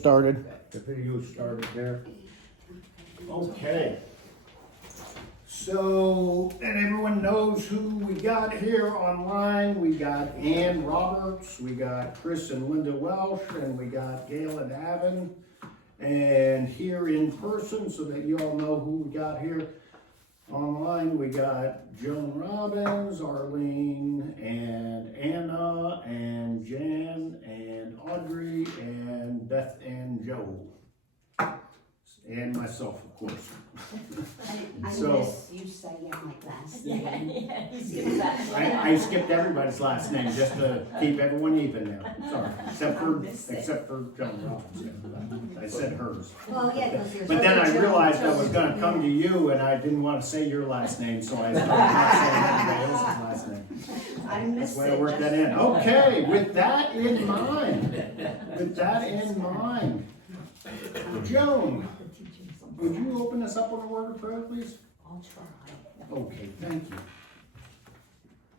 Started. The video started there. Okay. So, and everyone knows who we got here online. We got Ann Roberts, we got Chris and Linda Welsh, and we got Gail and Avon. And here in person, so that you all know who we got here online, we got Joan Robbins, Arlene, and Anna, and Jan, and Audrey, and Beth, and Joe. And myself, of course. I So- miss you saying my last name. I skipped everybody's last name just to keep everyone even there. Sorry, except for Joan Robbins. I said hers. Well, yeah, because there's. But then I other realized I Jones. was gonna come to you and I didn't wanna say your last name, so I started not saying anybody else's last name. I That's missed the way I it. worked that in. Okay, with that in mind, Joan, would you open us up with a word of prayer, please? I'll try. Okay, thank you.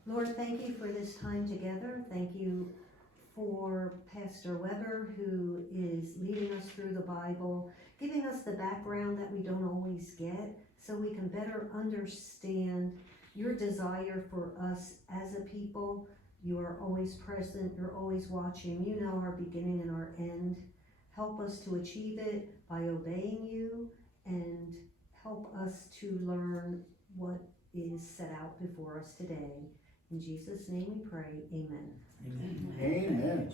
Lord, thank you for this time together. Thank you for Pastor Weber, who is leading us through the Bible, giving us the background that we don't always get, so we can better understand your desire for us as a people. You are always present, you're always watching, you know our beginning and our end. Help us to achieve it by obeying you, and help us to learn what is set out before us today. In Jesus' name we pray, amen. Amen.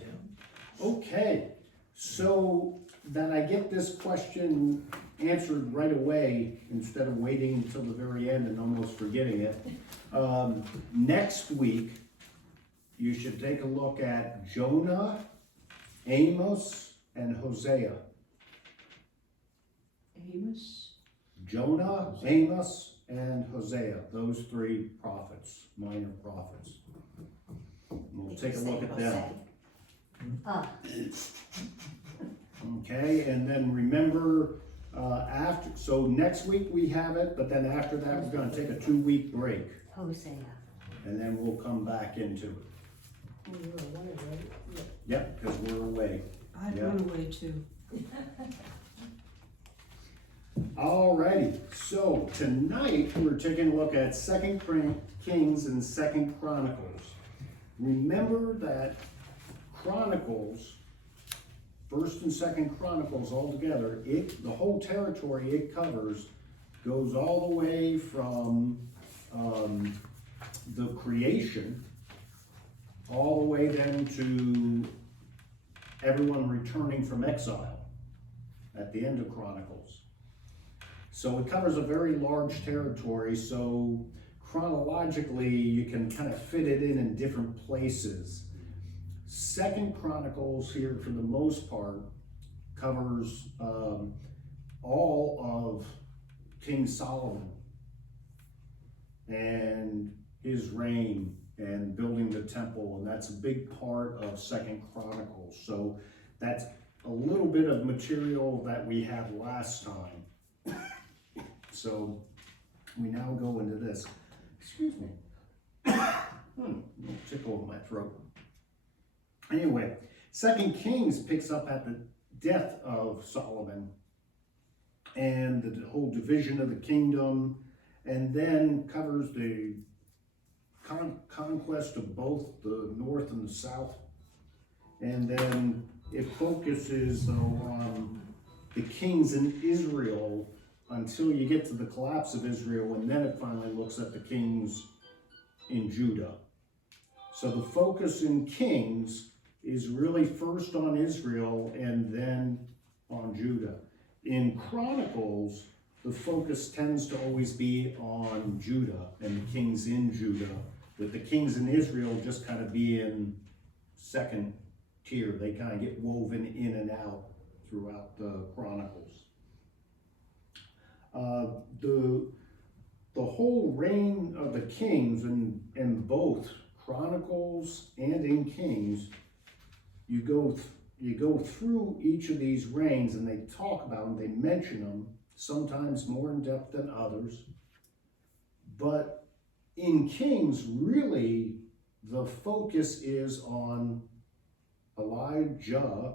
Okay, so that I get this question answered right away instead of waiting until the very end and almost forgetting it. Next week, you should take a look at Jonah, Amos, and Hosea. Amos? Jonah, Amos, and Hosea, those three prophets, minor prophets. We'll take a look at them. Okay, and then remember, so next week we have it, but then after that, we're gonna take a 2-week break, Hosea. and then we'll come back into it. Oh, you're away, right? Yep, because we're away. I'd Yeah. run away too. Alrighty, so tonight we're taking a look at 2 Kings and 2 Chronicles. Remember that Chronicles, 1st and 2nd Chronicles all together, the whole territory it covers goes all the way from the creation all the way then to everyone returning from exile at the end of Chronicles. So it covers a very large territory, so chronologically you can kind of fit it in different places. 2nd Chronicles here, for the most part, covers all of King Solomon and his reign and building the temple, and that's a big part of 2nd Chronicles. So that's a little bit of material that we had last time. So we now go into this. Excuse me. Little tickle in my throat. Anyway, 2 Kings picks up at the death of Solomon and the whole division of the kingdom, and then covers the conquest of both the north and the south. And then it focuses on the kings in Israel until you get to the collapse of Israel, and then it finally looks at the kings in Judah. So the focus in Kings is really first on Israel and then on Judah. In Chronicles, the focus tends to always be on Judah and the kings in Judah, with the kings in Israel just kind of being second tier. They kind of get woven in and out throughout the Chronicles. The whole reign of the kings in both Chronicles and in Kings, you go through each of these reigns and they talk about them, they mention them, sometimes more in depth than others. But in Kings, really, the focus is on Elijah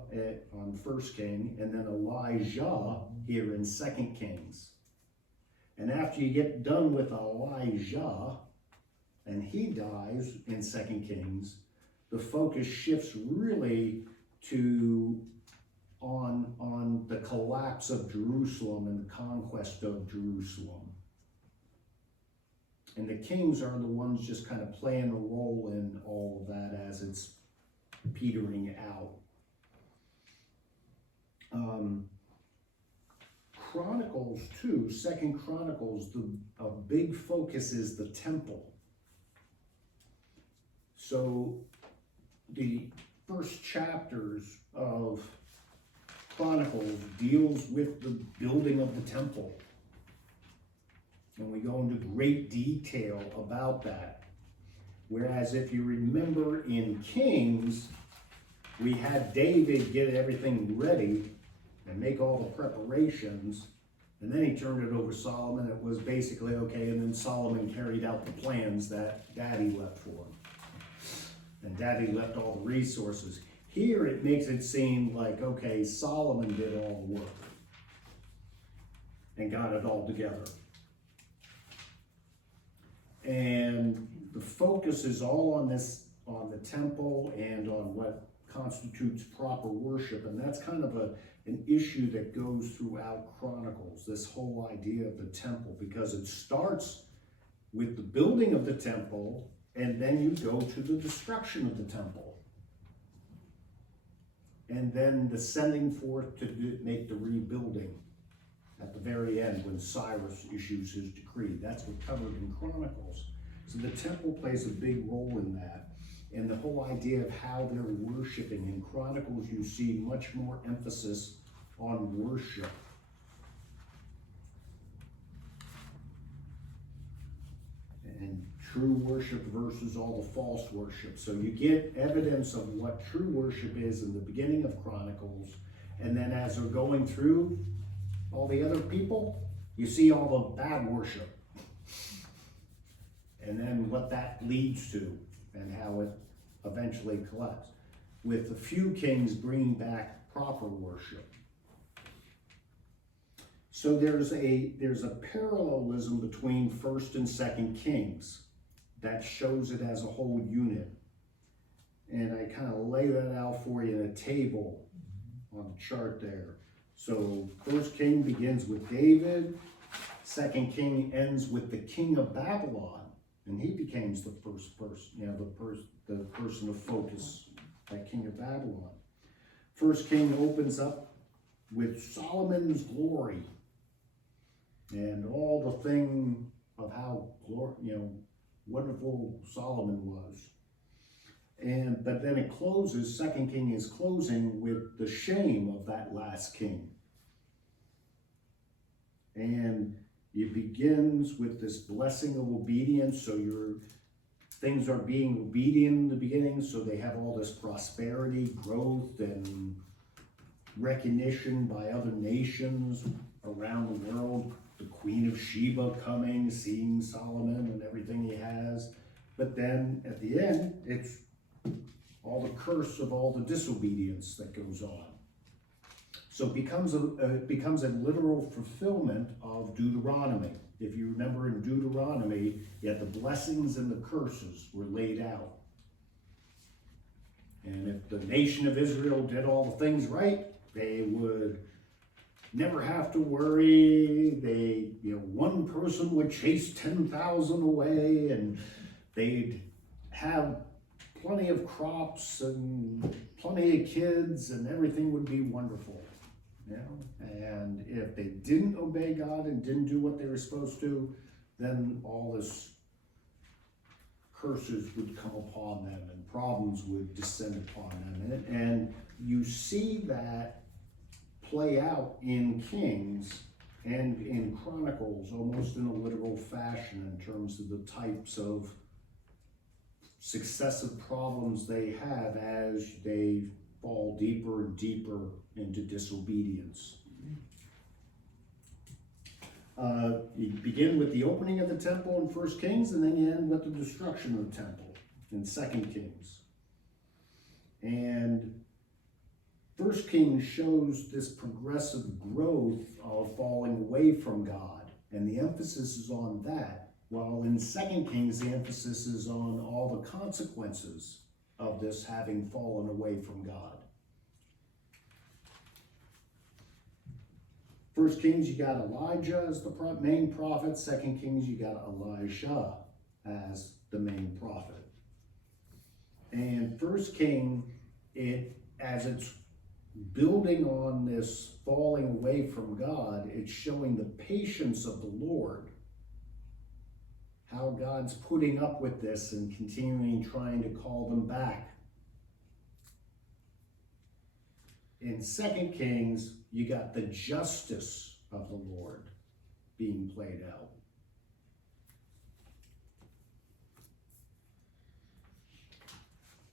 on First King, and then Elijah here in Second Kings. And after you get done with Elijah, and he dies in Second Kings, the focus shifts really to on the collapse of Jerusalem and the conquest of Jerusalem. And the kings are the ones just kind of playing a role in all of that as it's petering out. Chronicles too, Second Chronicles, a big focus is the temple. So the first chapters of Chronicles deals with the building of the temple. And we go into great detail about that. Whereas if you remember in Kings, we had David get everything ready and make all the preparations, and then he turned it over to Solomon. It was basically okay, and then Solomon carried out the plans that Daddy left for him. And Daddy left all the resources. Here it makes it seem like, okay, Solomon did all the work and got it all together. And the focus is all on this, on the temple and on what constitutes proper worship. And that's kind of an issue that goes throughout Chronicles, this whole idea of the temple, because it starts with the building of the temple, and then you go to the destruction of the temple. And then the sending forth to make the rebuilding at the very end when Cyrus issues his decree. That's what's covered in Chronicles. So the temple plays a big role in that. And the whole idea of how they're worshiping. In Chronicles, you see much more emphasis on worship. And true worship versus all the false worship. So you get evidence of what true worship is in the beginning of Chronicles. And then as they're going through all the other people, you see all the bad worship. And then what that leads to and how it eventually collapsed. With a few kings bringing back proper worship. So there's a parallelism between First and Second Kings that shows it as a whole unit. And I kind of lay that out for you in a table on the chart there. So First King begins with David. Second King ends with the king of Babylon. And he becomes the first person, the person of focus, that king of Babylon. First King opens up with Solomon's glory and all the thing of how wonderful Solomon was. But then it closes, Second King is closing with the shame of that last king. And it begins with this blessing of obedience. So things are being obedient in the beginning. So they have all this prosperity, growth, and recognition by other nations around the world. The Queen of Sheba coming, seeing Solomon and everything he has. But then at the end, it's all the curse of all the disobedience that goes on. So it becomes a literal fulfillment of Deuteronomy. If you remember in Deuteronomy, yet the blessings and the curses were laid out. And if the nation of Israel did all the things right, they would never have to worry. One person would chase 10,000 away, and they'd have plenty of crops and plenty of kids, and everything would be wonderful. And if they didn't obey God and didn't do what they were supposed to, then all this curses would come upon them and problems would descend upon them. And you see that play out in Kings and in Chronicles almost in a literal fashion in terms of the types of successive problems they have as they fall deeper and deeper into disobedience. You begin with the opening of the temple in First Kings, and then you end with the destruction of the temple in Second Kings. And First Kings shows this progressive growth of falling away from God, and the emphasis is on that, while in Second Kings the emphasis is on all the consequences of this having fallen away from God. First Kings, you got Elijah as the main prophet. Second Kings, you got Elisha as the main prophet. And First King, as it's building on this falling away from God, it's showing the patience of the Lord. How God's putting up with this and continuing trying to call them back. In Second Kings, you got the justice of the Lord being played out.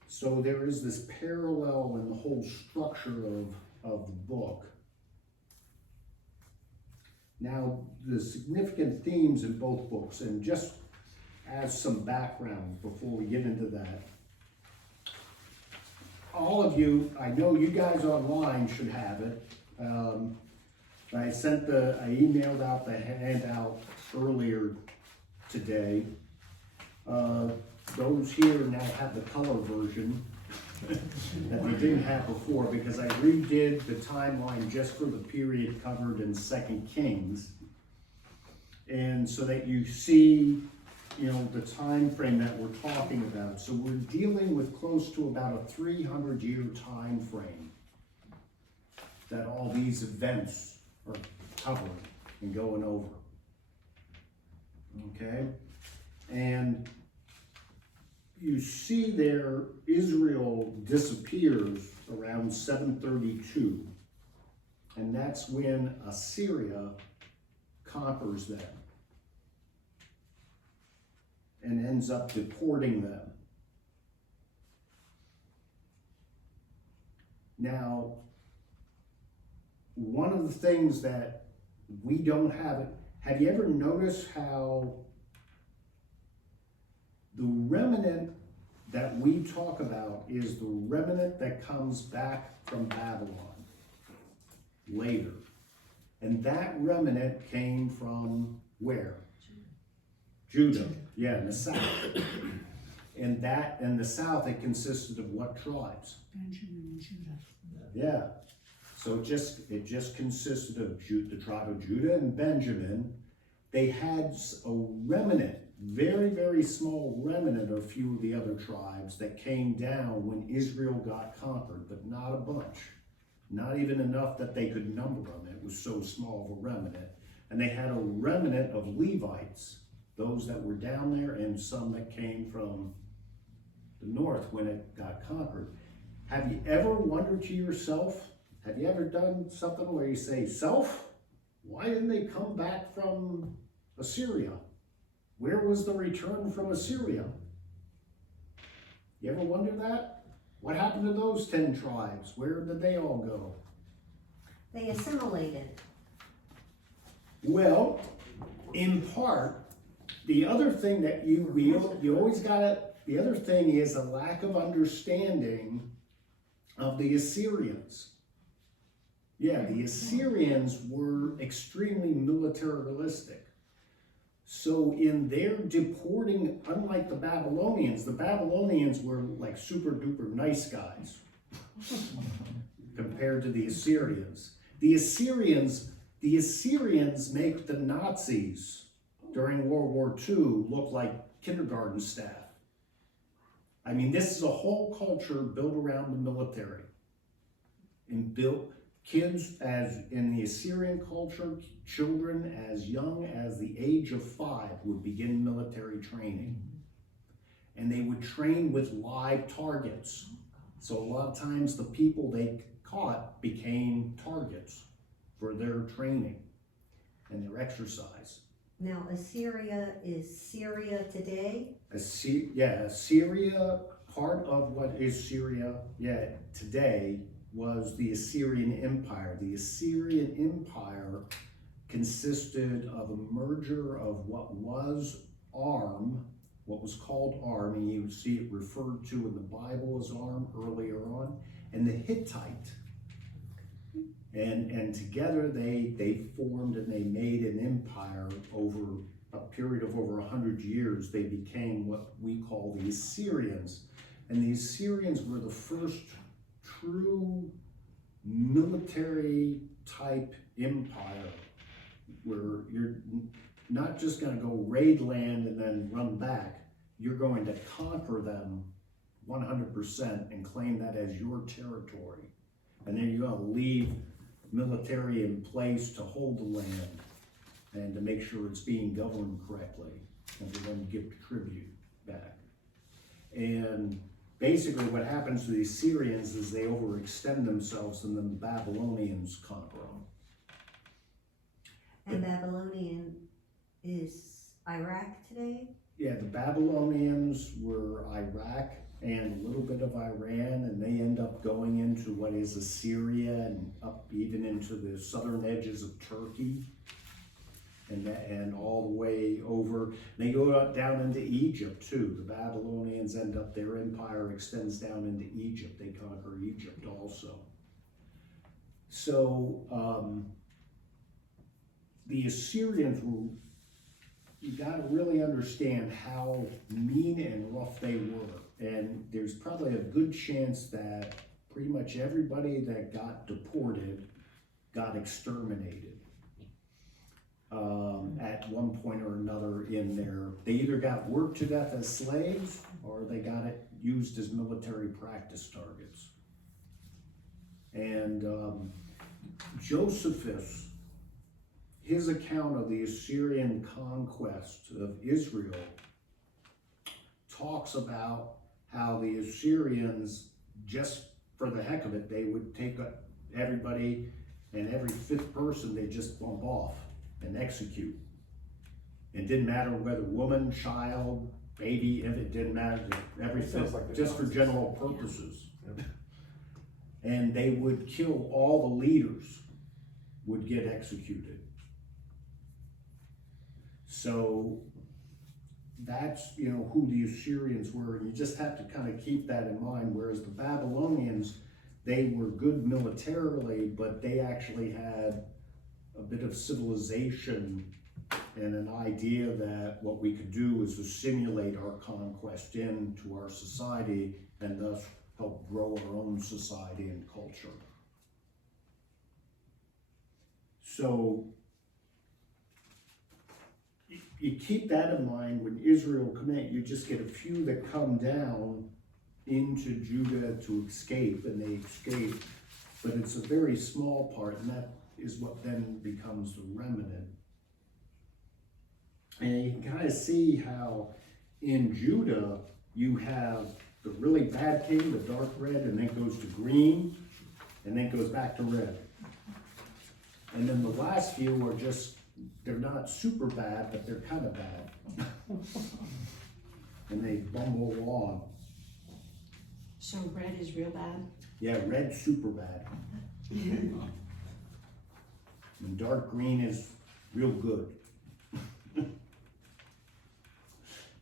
So there is this parallel in the whole structure of the book. Now, the significant themes in both books, and just as some background before we get into that, all of you, I know you guys online should have it. I emailed out the handout earlier today. Those here now have the color version that they didn't have before, because I redid the timeline just for the period covered in Second Kings. And so that you see, the time frame that we're talking about. So we're dealing with close to about a 300-year time frame that all these events are covering and going over. Okay? And you see there, Israel disappears around 732. And that's when Assyria conquers them and ends up deporting them. Now, one of the things that we don't have you ever noticed how the remnant that we talk about is the remnant that comes back from Babylon later? And that remnant came from where? Judah. Yeah, in the south. And in the south, it consisted of what tribes? Benjamin and Judah. Yeah. So it just consisted of the tribe of Judah and Benjamin. They had a remnant, very, very small remnant of a few of the other tribes that came down when Israel got conquered, but not a bunch. Not even enough that they could number them. It was so small of a remnant. And they had a remnant of Levites, those that were down there, and some that came from the north when it got conquered. Have you ever wondered to yourself, have you ever done something where you say, self, why didn't they come back from Assyria? Where was the return from Assyria? You ever wonder that? What happened to those 10 tribes? Where did they all go? They assimilated. Well, in part, the other thing that you always gotta, the other thing is a lack of understanding of the Assyrians. Yeah, the Assyrians were extremely militaristic. So in their deporting, unlike the Babylonians were like super duper nice guys compared to the Assyrians. The Assyrians make the Nazis during World War II look like kindergarten staff. I mean, this is a whole culture built around the military. And built kids, as in the Assyrian culture, children as young as the age of 5 would begin military training. And they would train with live targets. So a lot of times the people they caught became targets for their training and their exercise. Now, Assyria is Syria today. Syria, part of what is Syria, today was the Assyrian Empire. The Assyrian Empire consisted of a merger of what was what was called Arm, and you would see it referred to in the Bible as Arm earlier on, and the Hittite And together they formed and they made an empire over a period of over 100 years. They became what we call the Assyrians. And the Assyrians were the first true military type empire where you're not just going to go raid land and then run back. You're going to conquer them 100% and claim that as your territory. And then you're going to leave military in place to hold the land and to make sure it's being governed correctly, and for them to give tribute back. And basically what happens to the Assyrians is they overextend themselves and then the Babylonians conquer them. And Babylonian is Iraq today? Yeah, the Babylonians were Iraq and a little bit of Iran, and they end up going into what is Assyria and up even into the southern edges of Turkey, and all the way over. They go down into Egypt too. The Babylonians end up, their empire extends down into Egypt. They conquer Egypt also. So the Assyrians were, you got to really understand how mean and rough they were. And there's probably a good chance that pretty much everybody that got deported got exterminated at one point or another in there. They either got worked to death as slaves or they got it used as military practice targets. And Josephus, his account of the Assyrian conquest of Israel talks about how the Assyrians, just for the heck of it, they would take everybody, and every fifth person they just bump off and execute. It didn't matter whether woman, child, baby, if it didn't matter, every fifth, like just for general purposes. Yeah. And they would kill all the leaders, would get executed. So that's, who the Assyrians were, and you just have to kind of keep that in mind. Whereas the Babylonians, they were good militarily, but they actually had a bit of civilization and an idea that what we could do is to simulate our conquest into our society and thus help grow our own society and culture. So you keep that in mind when Israel commit. You just get a few that come down into Judah to escape, and they escape, but it's a very small part, and that is what then becomes the remnant. And you can kind of see how in Judah you have the really bad king, the dark red, and then goes to green, and then goes back to red. And then the last few are just, they're not super bad, but they're kind of bad. And they bumble along. So red is real bad? Yeah, red's super bad. And dark green is real good.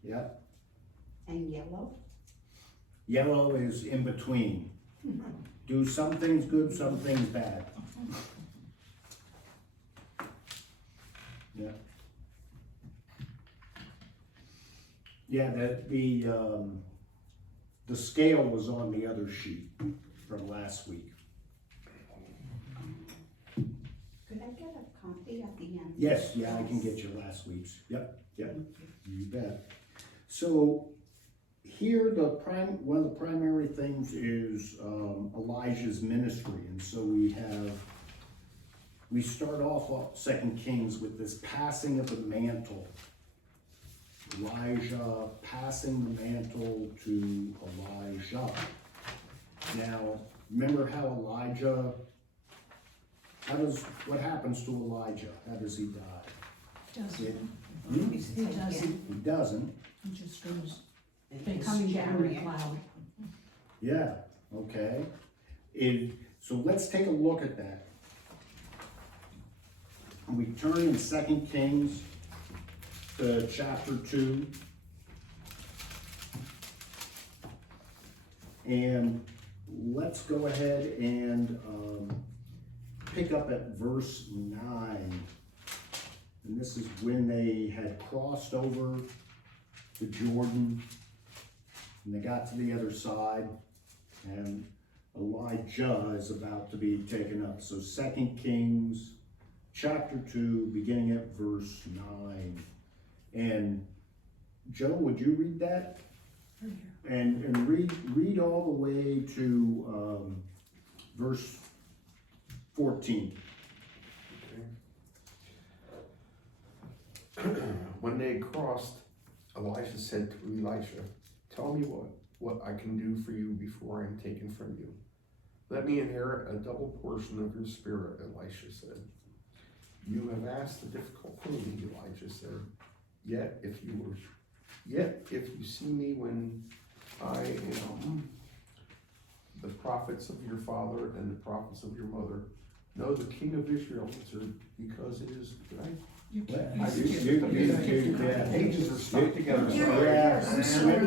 Yep. And yellow? Yellow is in between. Do some things good, some things bad. Yeah. Yeah, the scale was on the other sheet from last week. Could I get a copy at the end? Yes, yeah, I can get you last week's. Yep, you bet. So here, one of the primary things is Elijah's ministry, and so we start off 2 Kings with this passing of the mantle. Elijah passing the mantle to Elijah. Now, remember how what happens to Elijah? How does he die? He doesn't. He doesn't. He just goes, coming down in a cloud. Yeah, okay. So let's take a look at that. We turn in 2 Kings to chapter 2. And let's go ahead and pick up at verse 9. And this is when they had crossed over the Jordan, and they got to the other side, and Elijah is about to be taken up. So 2 Kings chapter 2, beginning at verse 9. And Joe, would you read that? And read all the way to verse 14. Okay. When they had crossed, Elisha said to Elisha, "Tell me what I can do for you before I am taken from you." "Let me inherit a double portion of your spirit," Elisha said. "You have asked a difficult thing," Elijah said. Yet if you see me when I am the prophets of your father and the prophets of your mother, know the king of Israel answered, because it is right." Pages are stuck together. Yeah,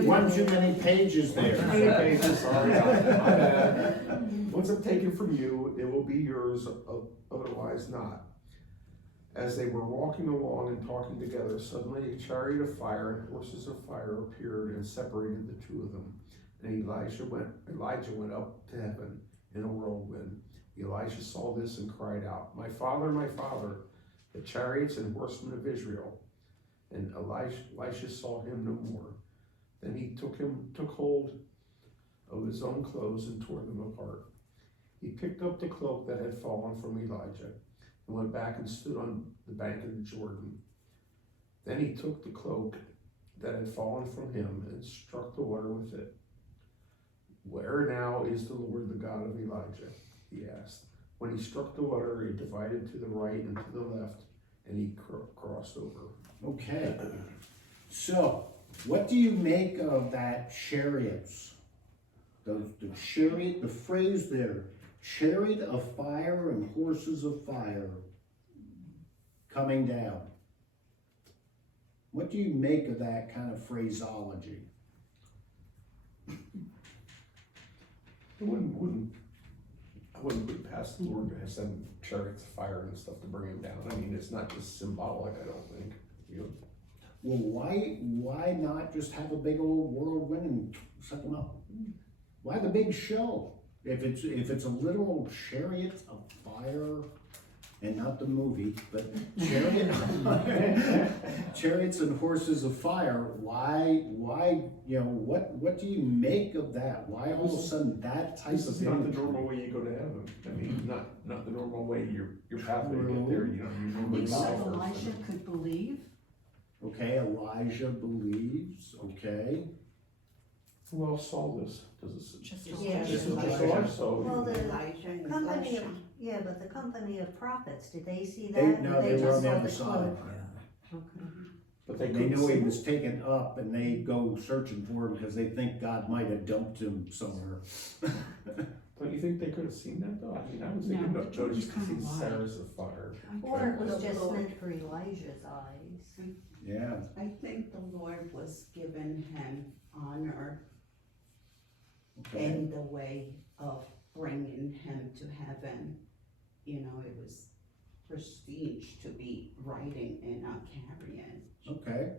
one too many pages there. Sorry, my bad. "Once I'm taken from you, it will be yours, otherwise not." As they were walking along and talking together, suddenly a chariot of fire and horses of fire appeared and separated the two of them. And Elijah went up to heaven in a whirlwind. Elisha saw this and cried out, my father, the chariots and horsemen of Israel." And Elisha saw him no more. Then he took hold of his own clothes and tore them apart. He picked up the cloak that had fallen from Elijah and went back and stood on the bank of the Jordan. Then he took the cloak that had fallen from him and struck the water with it. "Where now is the Lord, the God of Elijah?" he asked. When he struck the water, it divided to the right and to the left, and he crossed over. Okay, so what do you make of that chariots? The chariot, the phrase there, chariot of fire and horses of fire coming down. What do you make of that kind of phraseology? I wouldn't put it past the Lord to have some chariots of fire and stuff to bring him down. I mean, it's not just symbolic, I don't think. Well, why not just have a big old whirlwind and suck them up? Why the big show? If it's a literal chariot of fire, and not the movie, but chariots and horses of fire, why, what do you make of that? Why all of a sudden that type This of is not the imagery? normal way you go to heaven. I mean, not the normal way your pathway to get there, you normally You die said first. Elisha could believe? Okay, Elijah believes, okay. Who else saw this? Does it? Just Yeah. This is Elijah. just Elijah, Well, the Elijah and company Elisha. but the company of prophets, did they see They that? were Or on the just saw other side. cloak? Okay. but they They couldn't knew he see was taken up and they go searching for him because they think God might have dumped him somewhere. Don't you think they could have seen that though? I mean, I was No, thinking the of Jordan's Joseph kinda seeing wide. Sarah's of fire. Or it was The just Lord. meant for Elijah's eyes. Yeah, I think the Lord was giving him honor okay. in the way of bringing him to heaven. You know, it was prestige to be riding in a carriage. Okay.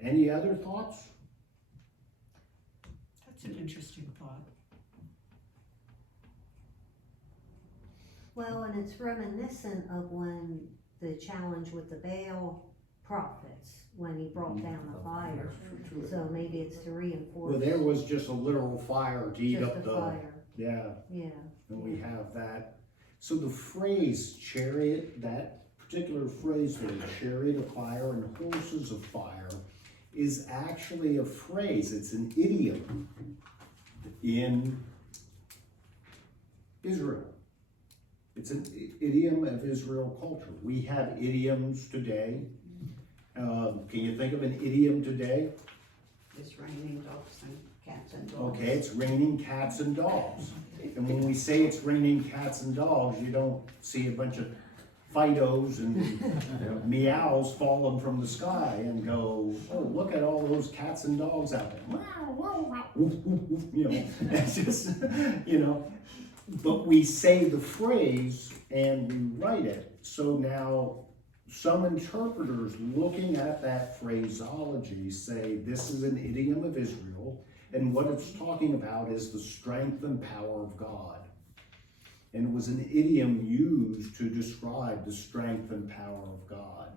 Any other thoughts? That's an interesting thought. Well, and it's reminiscent of when the challenge with the Baal prophets, when he brought down the fire. So maybe it's to reinforce. Well, there was just a literal fire to eat just up the the, fire, yeah, yeah. and we have that. So the phrase chariot, that particular phrase there, chariot of fire and horses of fire, is actually a phrase, it's an idiom in Israel. It's an idiom of Israel culture. We have idioms today. Can you think of an idiom today? It's raining dogs and cats and dogs. Okay, it's raining cats and dogs. And when we say it's raining cats and dogs, you don't see a bunch of Fidos and meows falling from the sky and go, oh, look at all those cats and dogs out there. Woof, woof, woof, it's just, but we say the phrase and we write it. So now some interpreters looking at that phraseology say this is an idiom of Israel, and what it's talking about is the strength and power of God. And it was an idiom used to describe the strength and power of God.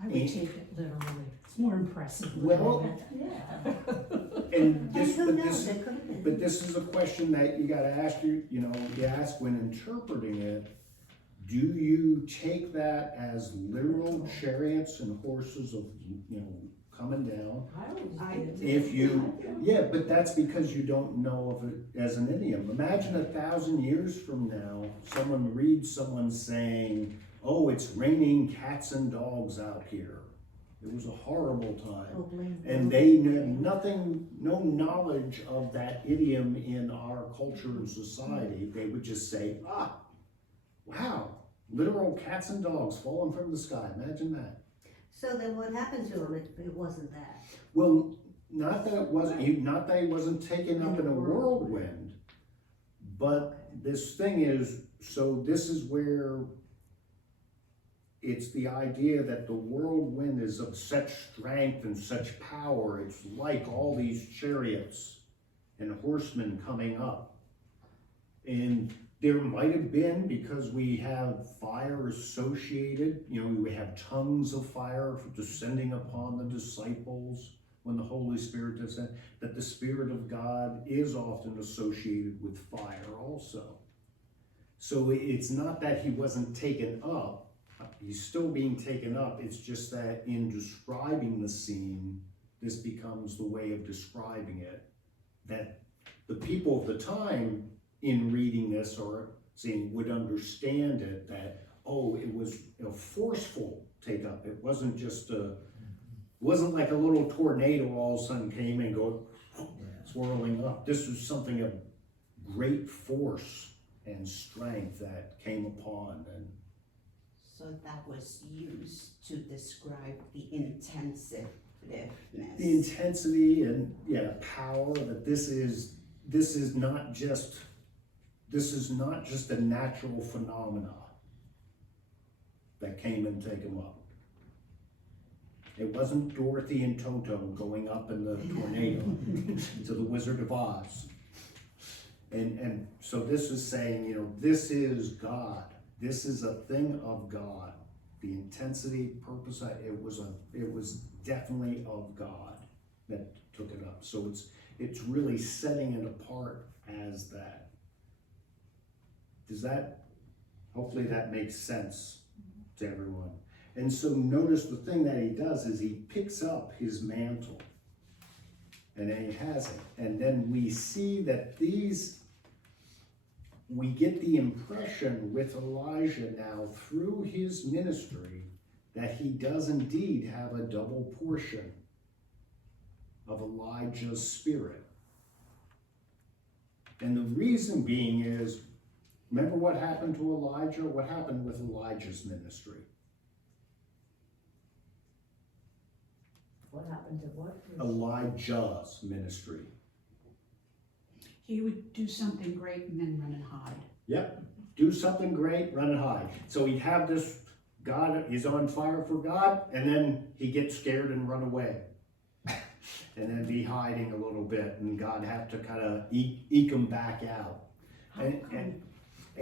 I would take it literally. It's more impressive. Well, yeah. and And this, who but knows, this, it could have been. but this is a question that you gotta ask you ask when interpreting it. Do you take that as literal chariots and horses of, coming down? I always did. If you, yeah, but that's because you don't know of it as an idiom. Imagine 1,000 years from now, someone reads someone saying, oh, it's raining cats and dogs out here. It was a horrible time. Oh, blame And them. they knew no knowledge of that idiom in our culture and society. They would just say, wow, literal cats and dogs falling from the sky. Imagine that. So then what happened to him? It wasn't that. Well, not that he wasn't taken up in a whirlwind, but this thing is, so this is where it's the idea that the whirlwind is of such strength and such power. It's like all these chariots and horsemen coming up. And there might have been, because we have fire associated, we have tongues of fire descending upon the disciples when the Holy Spirit descends, that the Spirit of God is often associated with fire also. So it's not that he wasn't taken up, he's still being taken up. It's just that in describing the scene, this becomes the way of describing it, that the people of the time in reading this or seeing would understand it, that, oh, it was a forceful take up. It wasn't just wasn't like a little tornado all of a sudden came and go swirling up. This was something of great force and strength that came upon. And So that was used to describe the intensiveness. the intensity and power, that this is not just a natural phenomena that came and take him up. It wasn't Dorothy and Toto going up in the tornado to the Wizard of Oz. And so this is saying, this is God. This is a thing of God. The intensity, purpose, it was definitely of God that took it up. So it's really setting it apart as that. Hopefully that makes sense to everyone. And so notice the thing that he does is he picks up his mantle and then he has it. And then we see that we get the impression with Elijah now through his ministry that he does indeed have a double portion of Elijah's spirit. And the reason being is, remember what happened to Elijah? What happened with Elijah's ministry? What happened to what? Elijah's ministry. He would do something great and then run and hide. Yep. Do something great, run and hide. So he'd have this, God is on fire for God, and then he gets scared and run away. And then be hiding a little bit, and God have to kind of eke him back out. And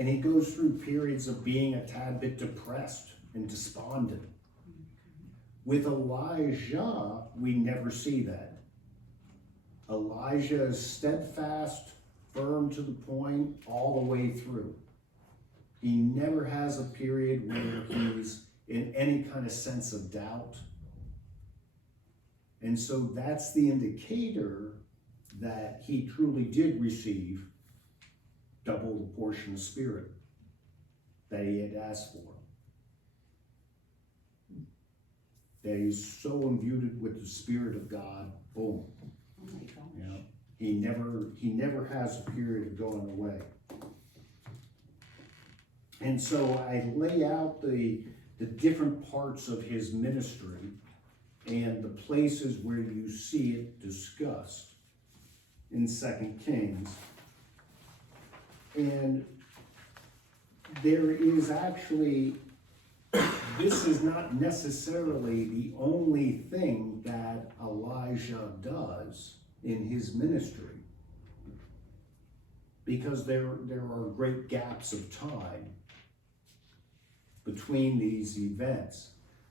he goes through periods of being a tad bit depressed and despondent. With Elijah, we never see that. Elijah is steadfast, firm to the point, all the way through. He never has a period where he's in any kind of sense of doubt. And so that's the indicator that he truly did receive double the portion of spirit that he had asked for. That he's so imbued with the Spirit of God, boom. Oh my gosh. He never has a period of going away. And so I lay out the different parts of his ministry and the places where you see it discussed in 2 Kings. And there is actually, this is not necessarily the only thing that Elijah does in his ministry, because there are great gaps of time between these events.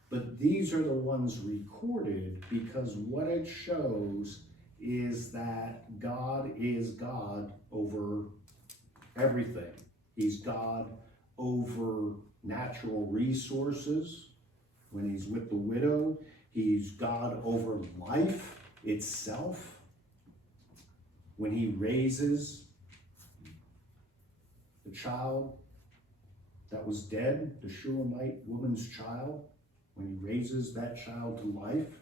But these are the ones recorded because what it shows is that God is God over everything. He's God over natural resources. When he's with the widow, he's God over life itself. When he raises the child that was dead, the Shulamite woman's child, when he raises that child to life,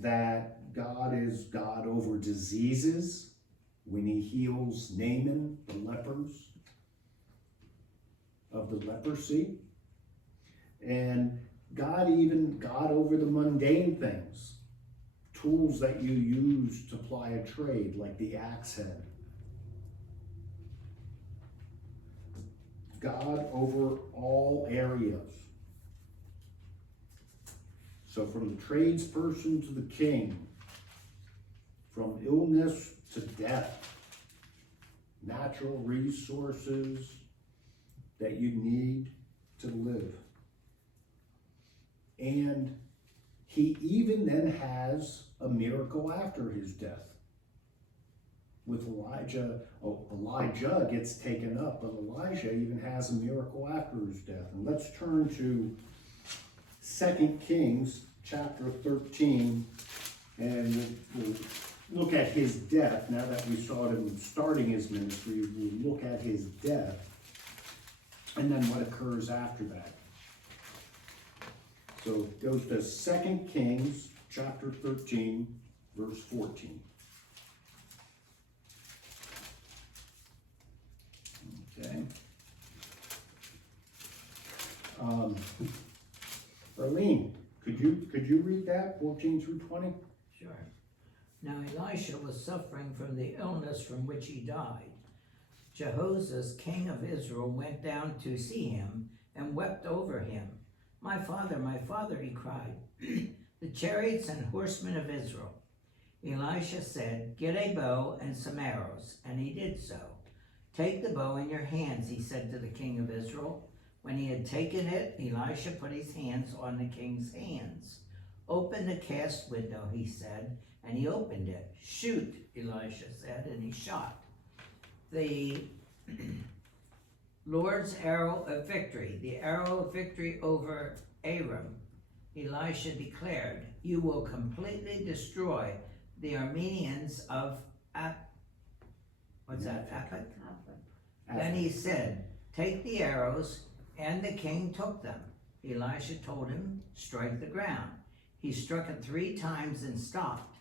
that God is God over diseases, when he heals Naaman, the lepers, of the leprosy, and God over the mundane things, tools that you use to ply a trade, like the axe head. God over all areas. So from the tradesperson to the king, from illness to death, natural resources that you need to live. And he even then has a miracle after his death. With Elijah gets taken up, but Elijah even has a miracle after his death. And let's turn to 2 Kings chapter 13, and we'll look at his death. Now that we saw him starting his ministry, we'll look at his death, and then what occurs after that. So it goes to 2 Kings chapter 13, verse 14. Okay. Arlene, could you read that, 14 through 20? Sure. Now Elisha was suffering from the illness from which he died. Jehoshaphat, king of Israel, went down to see him and wept over him. My father, he cried, the chariots and horsemen of Israel. Elisha said, get a bow and some arrows, and he did so. Take the bow in your hands, he said to the king of Israel. When he had taken it, Elisha put his hands on the king's hands. Open the cast window, he said, and he opened it. Shoot, Elisha said, and he shot. The Lord's arrow of victory, the arrow of victory over Aram, Elisha declared, you will completely destroy the Armenians of Aphek? Then he said, take the arrows, and the king took them. Elisha told him, strike the ground. He struck it 3 times and stopped.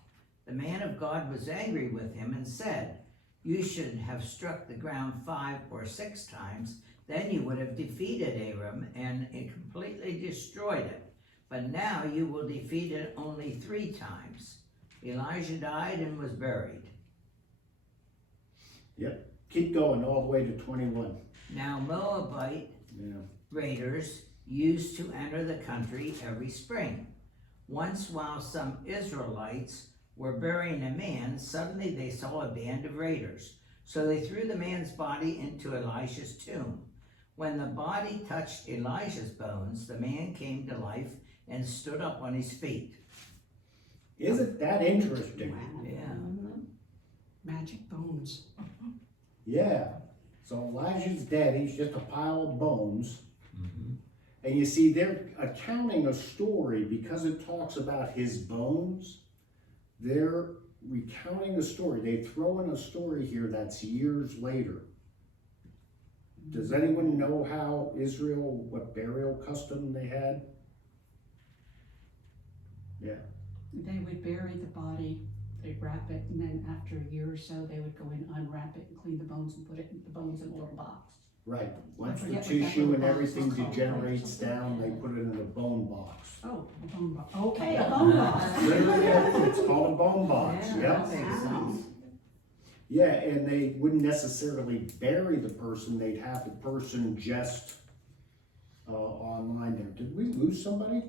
The man of God was angry with him and said, you should have struck the ground 5 or 6 times, then you would have defeated Aram and it completely destroyed it. But now you will defeat it only 3 times. Elijah died and was buried. Yep. Keep going all the way to 21. Now Moabite raiders used to enter the country every spring. Once while some Israelites were burying a man, suddenly they saw a band of raiders. So they threw the man's body into Elisha's tomb. When the body touched Elijah's bones, the man came to life and stood up on his feet. Isn't that interesting? Wow. Yeah. Magic bones. Yeah. So Elijah's dead, he's just a pile of bones. And you see, they're accounting a story because it talks about his bones. They're recounting a story. They throw in a story here that's years later. Does anyone know how Israel, what burial custom they had? Yeah. They would bury the body, they'd wrap it, and then after a year or so, they would go in, unwrap it, and clean the bones and put the bones in a little box. Right, once the forget what that tissue little and box everything was called, degenerates something. down, they put it in a bone box. Oh, a bone box. Okay, a bone box. Literally, it's called a bone box, Yeah, yep. that makes sense. Yeah, and they wouldn't necessarily bury the person, they'd have the person just, online there. Did we lose somebody?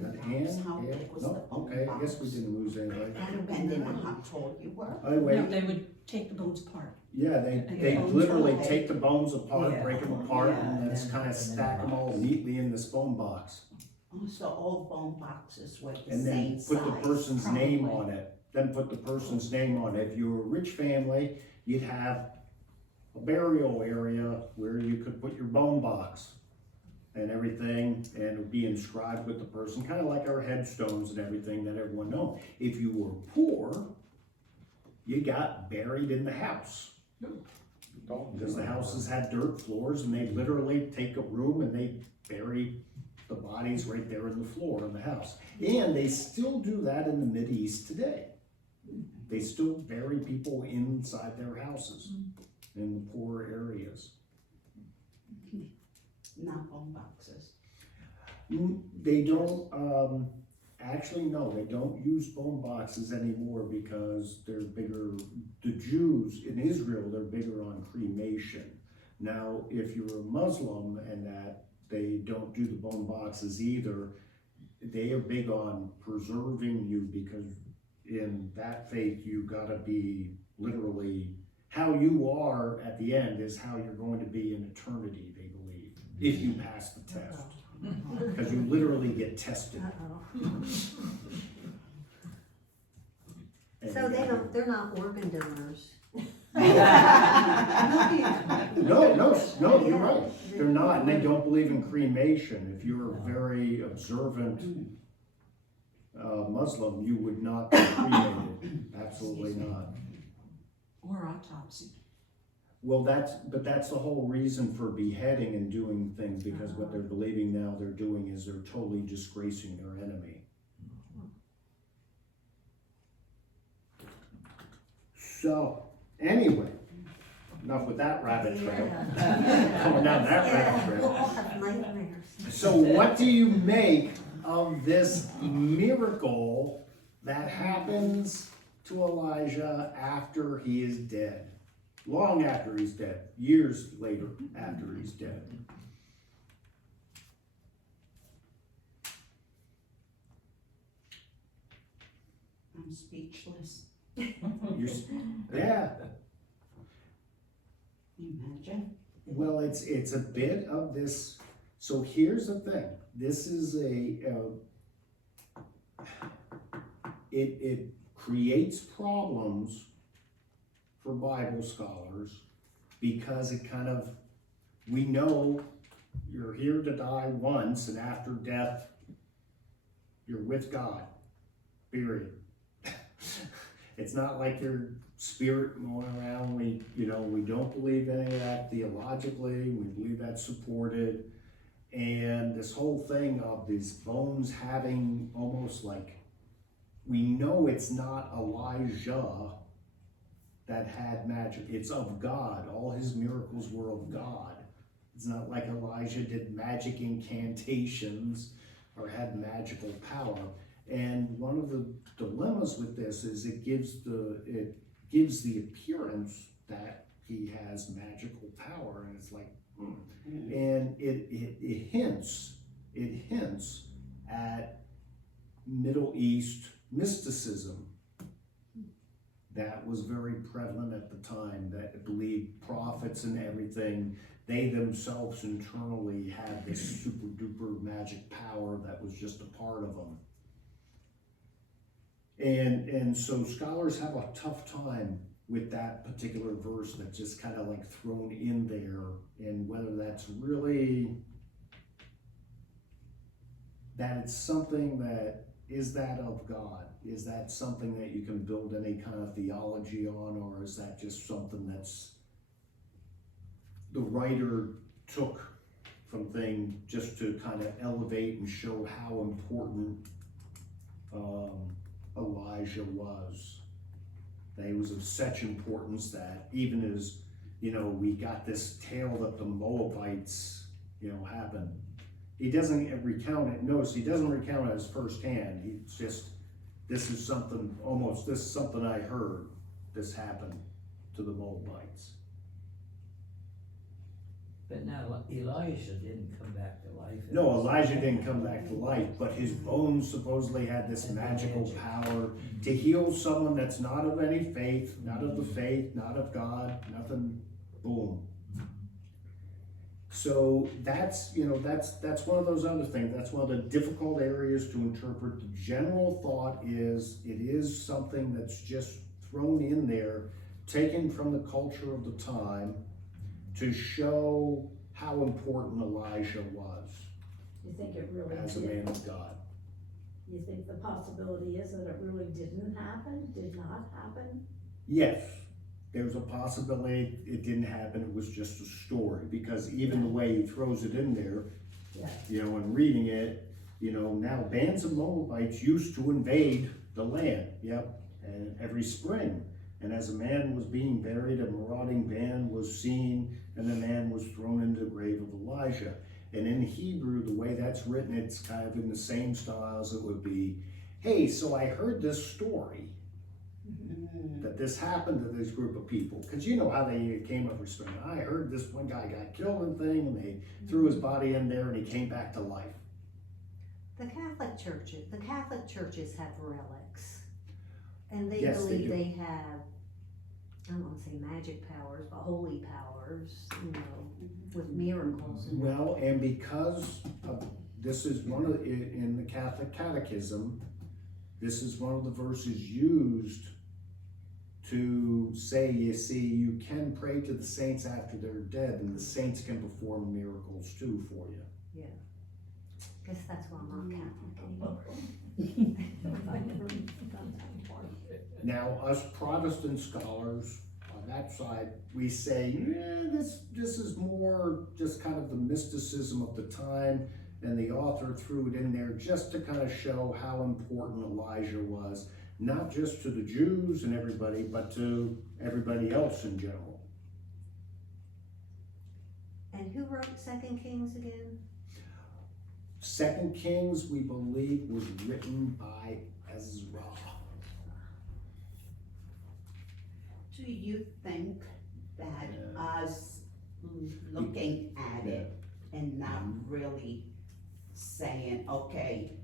Got a hand? How Yeah, big was no, the bone okay, I guess we box? didn't lose anybody. And then how tall you were? Oh, No, wait, they would take the bones apart. yeah, And they the bones literally are take the bones apart, Yeah. break them apart, Yeah, and and then then kind of put them in stack a them all box. neatly in this bone box. Oh, so all bone boxes were the And then same put the size? person's name probably. on it, then put the person's name on it. If you were a rich family, you'd have a burial area where you could put your bone box and everything, and it would be inscribed with the person, kind of like our headstones and everything that everyone knows. If you were poor, you got buried in the house. Because the houses had dirt floors, and they literally take a room and they bury the bodies right there in the floor of the house. And they still do that in the Mideast today. They still bury people inside their houses in the poorer areas. Not bone boxes. They don't, actually, no, they don't use bone boxes anymore because they're bigger. The Jews in Israel, they're bigger on cremation. Now, if you're a Muslim and that, they don't do the bone boxes either. They are big on preserving you because in that faith, you gotta be literally, how you are at the end is how you're going to be in eternity, they believe, if you pass the test. Because you literally get tested. Uh-oh. And So they're not organ donors. No, you're right. They're not, and they don't believe in cremation. If you're a very observant Muslim, you would not be cremated. Absolutely not. Or autopsy. Well, but that's the whole reason for beheading and doing things, because what they're believing now they're doing is they're totally disgracing their enemy. So, anyway, enough with that rabbit trail. Going down that rabbit We'll trail. all have nightmares. So what do you make of this miracle that happens to Elijah after he is dead? Long after he's dead, years later after he's dead. I'm speechless. Yeah, Imagine. well, it's a bit of this. So here's the thing. This is it creates problems for Bible scholars because it kind of, we know you're here to die once, and after death, you're with God, period. It's not like your spirit going around. We don't believe any of that theologically. We believe that's supported. And this whole thing of these bones having almost like, we know it's not Elijah that had magic. It's of God. All his miracles were of God. It's not like Elijah did magic incantations or had magical power. And one of the dilemmas with this is it gives the appearance that he has magical power, and it's like, and it hints at Middle East mysticism that was very prevalent at the time, that believed prophets and everything, they themselves internally had this super duper magic power that was just a part of them. And so scholars have a tough time with that particular verse that's just kind of like thrown in there, and whether that's really, that it's something that, is that of God? Is that something that you can build any kind of theology on, or is that just something that's the writer took from thing just to kind of elevate and show how important Elijah was? That he was of such importance that even you know, we got this tale that the Moabites, you know, happened. He doesn't recount it, notice he doesn't recount it as firsthand. He's just, this is something I heard, this happened to the Moabites. But now Elijah didn't come back to life. No, Elijah didn't come back to life, but his bones supposedly had this magical power to heal someone that's not of any faith, not of the faith, not of God, nothing, boom. So that's, you know, that's one of those other things. That's one of the difficult areas to interpret. The general thought is it is something that's just thrown in there, taken from the culture of the time to show how important Elijah was You think it really as a did? man of God. You think the possibility is that it really didn't happen, did not happen? Yes, there's a possibility it didn't happen, it was just a story, because even the way he throws it in there, Yeah. you know, and reading it, you know, now bands of Moabites used to invade the land, yep, and every spring. And as a man was being buried, a marauding band was seen, and the man was thrown into the grave of Elijah. And in Hebrew, the way that's written, it's kind of in the same style as it would be, hey, so I heard this story, that this happened to this group of people. Because you know how they came up with story. I heard this one guy got killed and thing, and they threw his body in there, and he came back to life. The Catholic churches have relics. And they Yes, they believe do. they have, I don't want to say magic powers, but holy powers, you know, with miracles. And Well, and because this is one of, in the Catholic Catechism, this is one of the verses used to say, you see, you can pray to the saints after they're dead, and the saints can perform miracles too for you. guess that's why I'm not Catholic anymore. Now, us Protestant scholars on that side, we say, this is more just kind of the mysticism of the time, and the author threw it in there just to kind of show how important Elijah was, not just to the Jews and everybody, but to everybody else in general. And who wrote 2 Kings again? 2 Kings, we believe, was written by Ezra. Do you think that Yeah. us looking at Yeah. it and not really saying, okay,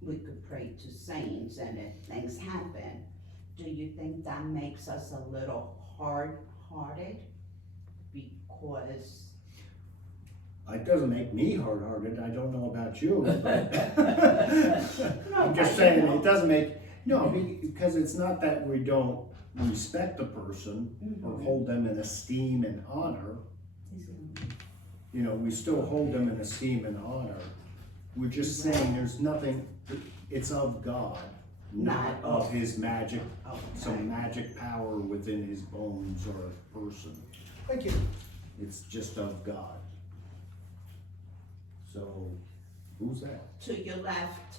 we could pray to saints and if things happen, do you think that makes us a little hard-hearted? Because It doesn't make me hard-hearted, I don't know about you, but I'm just but saying, you know. it doesn't make, no, because it's not that we don't respect the person or hold them in esteem and honor. You know, we still hold them in esteem and honor. We're just saying there's nothing, it's of God, not of his magic, some magic power within his bones or a person. Thank you. It's just of God. So, who's that? To your left,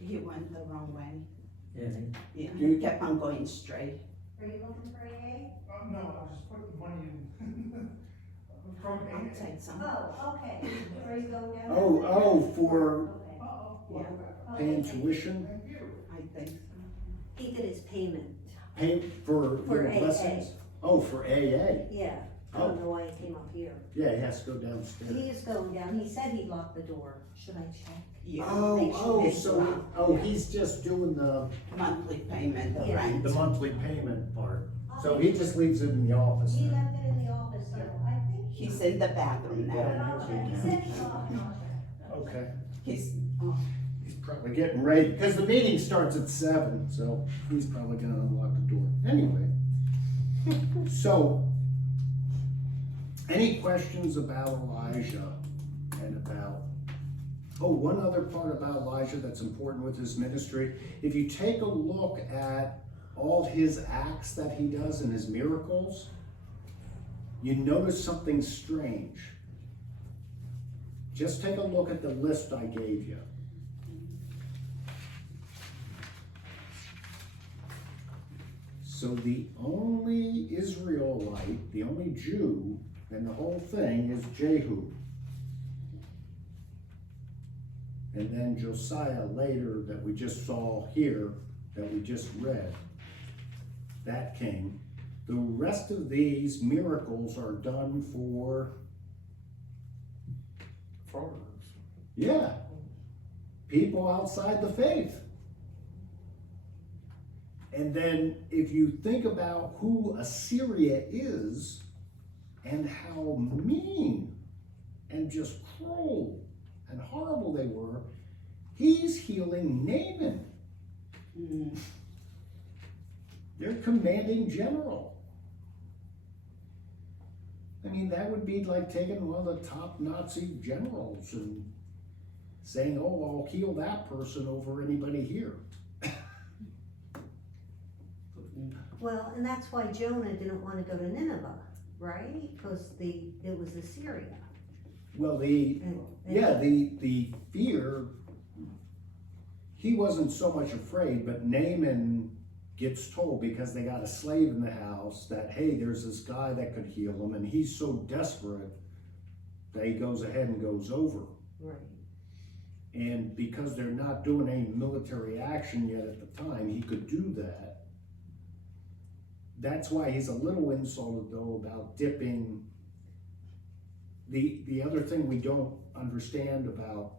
you went the wrong way. Yeah, you kept on going straight. Are you looking for AA? No, I just put the money in. From I'll take some. Oh, okay. Where are you going down? Oh, for Okay. Uh-oh. paying tuition? Thank you. I think so. He did his payment. Pay for For little AA. blessings? Oh, for AA? Yeah. I don't know why he came up here. Yeah, he has to go downstairs. He is going down. He said he'd lock the door. Should I check? Yeah, Make sure it's locked. He's just doing the monthly payment, the Yeah. rent. monthly payment part. So he just leaves it in the office He then. left it in the office, so I think. He's in the bathroom But now. I'll check. He said he'd lock it. Okay. He's, He's probably getting ready, because the meeting starts at 7, so he's probably gonna unlock the door. Anyway. So, any questions about Elijah and about, one other part about Elijah that's important with his ministry. If you take a look at all his acts that he does and his miracles, you notice something strange. Just take a look at the list I gave you. So the only Israelite, the only Jew in the whole thing is Jehu. And then Josiah later, that we just saw here, that we just read, that king. The rest of these miracles are done for, Foreigners. yeah, people outside the faith. And then if you think about who Assyria is and how mean and just cruel and horrible they were, he's healing Naaman, their commanding general. I mean, that would be like taking one of the top Nazi generals and saying, oh, I'll heal that person over anybody here. Well, and that's why Jonah didn't want to go to Nineveh, right? Because it was Assyria. Well, And the fear, he wasn't so much afraid, but Naaman gets told, because they got a slave in the house, that, hey, there's this guy that could heal him, and he's so desperate that he goes ahead and goes over. Right. And because they're not doing any military action yet at the time, he could do that. That's why he's a little insulted, though, about dipping. The other thing we don't understand about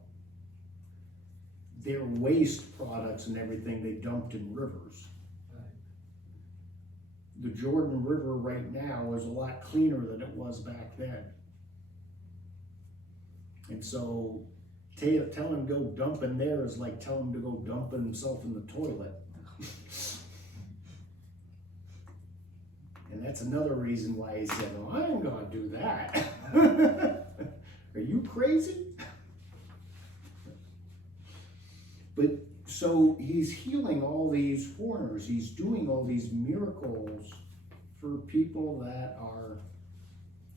their waste products and everything they dumped in rivers. The Jordan River right now is a lot cleaner than it was back then. And so tell him go dump in there is like telling him to go dump himself in the toilet. And that's another reason why he said, oh, I ain't gonna do that. Are you crazy? But so he's healing all these foreigners. He's doing all these miracles for people that are,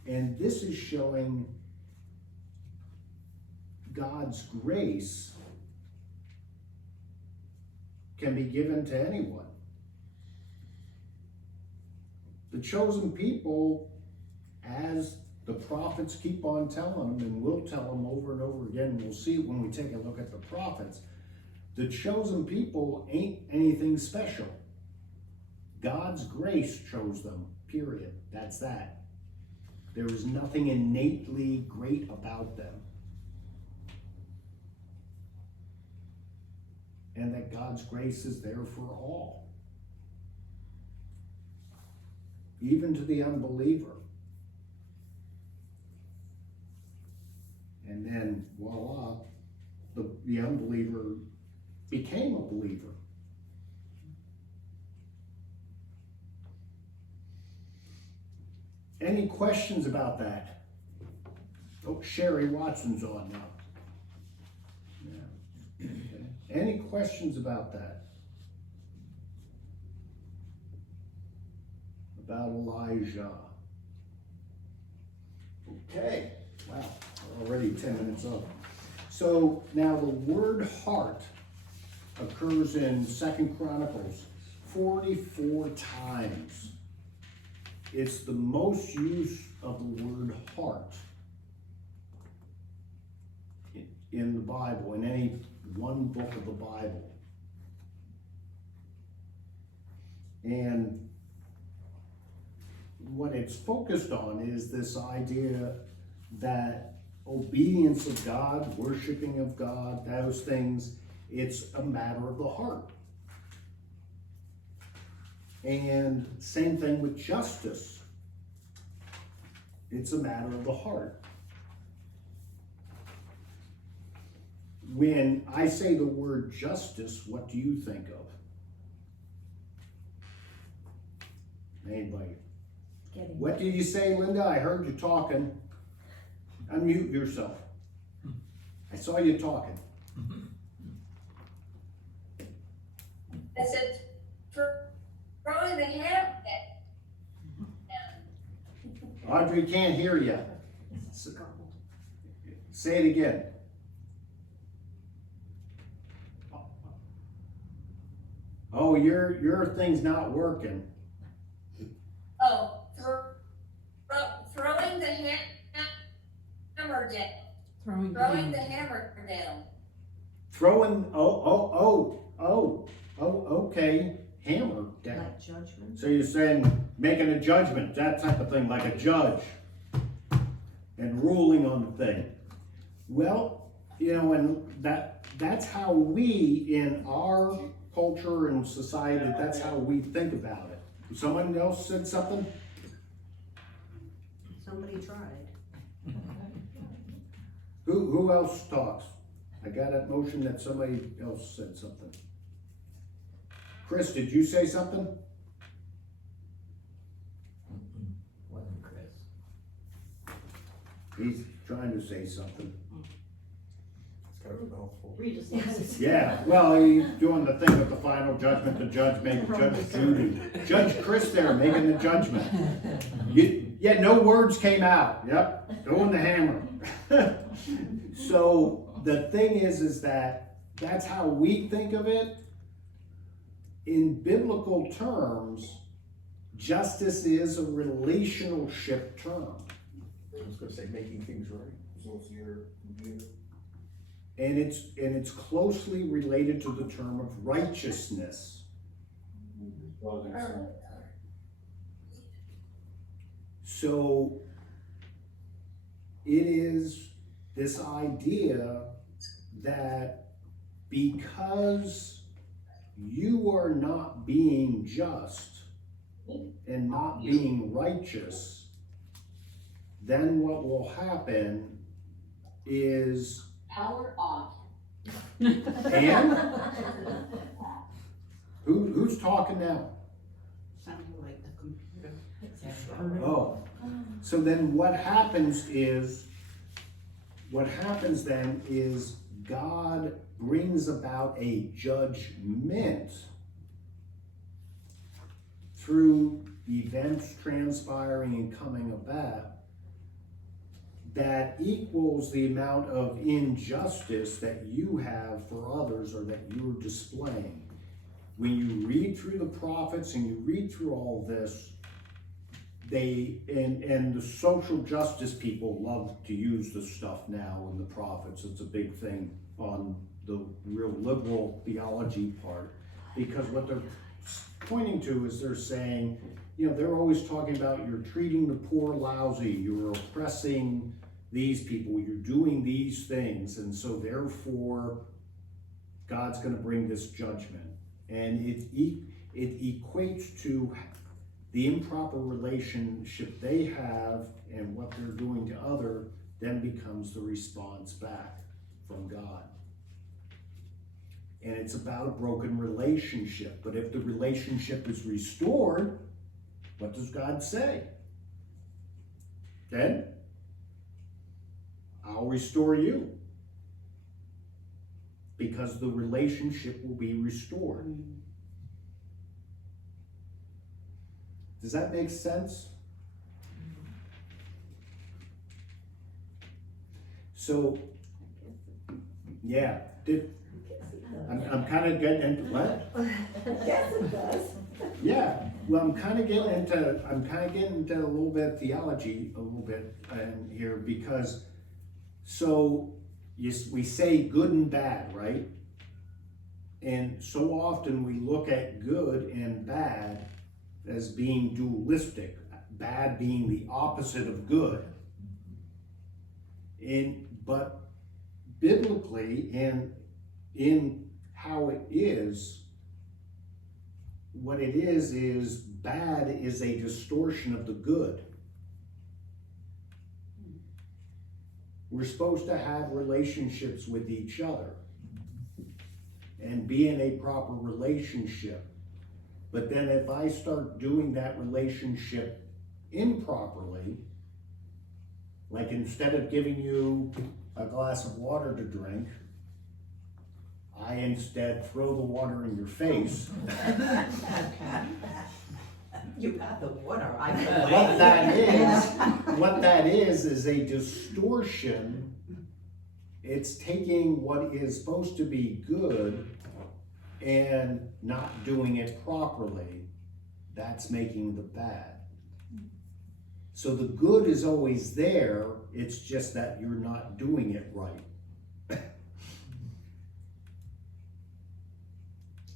and this is showing God's grace can be given to anyone. The chosen people, as the prophets keep on telling them, and we'll tell them over and over again, we'll see it when we take a look at the prophets, the chosen people ain't anything special. God's grace chose them, period. That's that. There is nothing innately great about them. And that God's grace is there for all. Even to the unbeliever. And then, voila, the unbeliever became a believer. Any questions about that? Oh, Sherry Watson's on now. Yeah. Okay. Any questions about that? About Elijah? Okay. Wow, we're already 10 minutes up. So now the word heart occurs in 2 Chronicles 44 times. It's the most use of the word heart in the Bible, in any one book of the Bible. And what it's focused on is this idea that obedience of God, worshiping of God, those things, it's a matter of the heart. And same thing with justice. It's a matter of the heart. When I say the word justice, what do you think of? Anybody? What did you say, Linda? I heard you talking. Unmute yourself. I saw you talking. I said, throwing the hammer. Audrey can't hear you. Say it again. Oh, your thing's not working. Oh, throwing the hammer down. Throwing the hammer down. Throwing, okay, hammer down. Like judgment. So you're saying making a judgment, that type of thing, like a judge, and ruling on the thing. Well, you know, and that's how we, in our culture and society, that's how we think about it. Someone else said something? Somebody tried. Who else talks? I got a motion that somebody else said something. Chris, did you say something? Wasn't Chris. He's trying to say something. It's kind of a mouthful. Yeah, well, he's doing the thing with the final judgment, the judge making, Judge Judy. Judge Chris there making the judgment. Yeah, no words came out, yep, throwing the hammer. So, the thing is that that's how we think of it. In biblical terms, justice is a relationship term. I was gonna say making things right. And it's closely related to the term of righteousness. So it is this idea that because you are not being just and not being righteous, then what will happen is Power off. and who's talking now? Sounded like the computer. Oh, so then what happens then is God brings about a judgment through events transpiring and coming about that equals the amount of injustice that you have for others or that you're displaying. When you read through the prophets and you read through all this, and the social justice people love to use this stuff now in the prophets. It's a big thing on the real liberal theology part, because what they're pointing to is they're saying, you know, they're always talking about you're treating the poor lousy, you're oppressing these people, you're doing these things, and so therefore God's going to bring this judgment. And it equates to the improper relationship they have, and what they're doing to other then becomes the response back from God. And it's about a broken relationship. But if the relationship is restored, what does God say? Then I'll restore you, because the relationship will be restored. Does that make sense? So, yeah, I'm kind of getting into what? Yes, it does. Yeah, well, I'm kind of getting into a little bit of theology, a little bit here, because so we say good and bad, right? And so often we look at good and bad as being dualistic, bad being the opposite of good. But biblically and in how it is, what it is bad is a distortion of the good. We're supposed to have relationships with each other and be in a proper relationship. But then if I start doing that relationship improperly, like instead of giving you a glass of water to drink, I instead throw the water in your face. You got the water. What that is a distortion. It's taking what is supposed to be good and not doing it properly. That's making the bad. So the good is always there, it's just that you're not doing it right.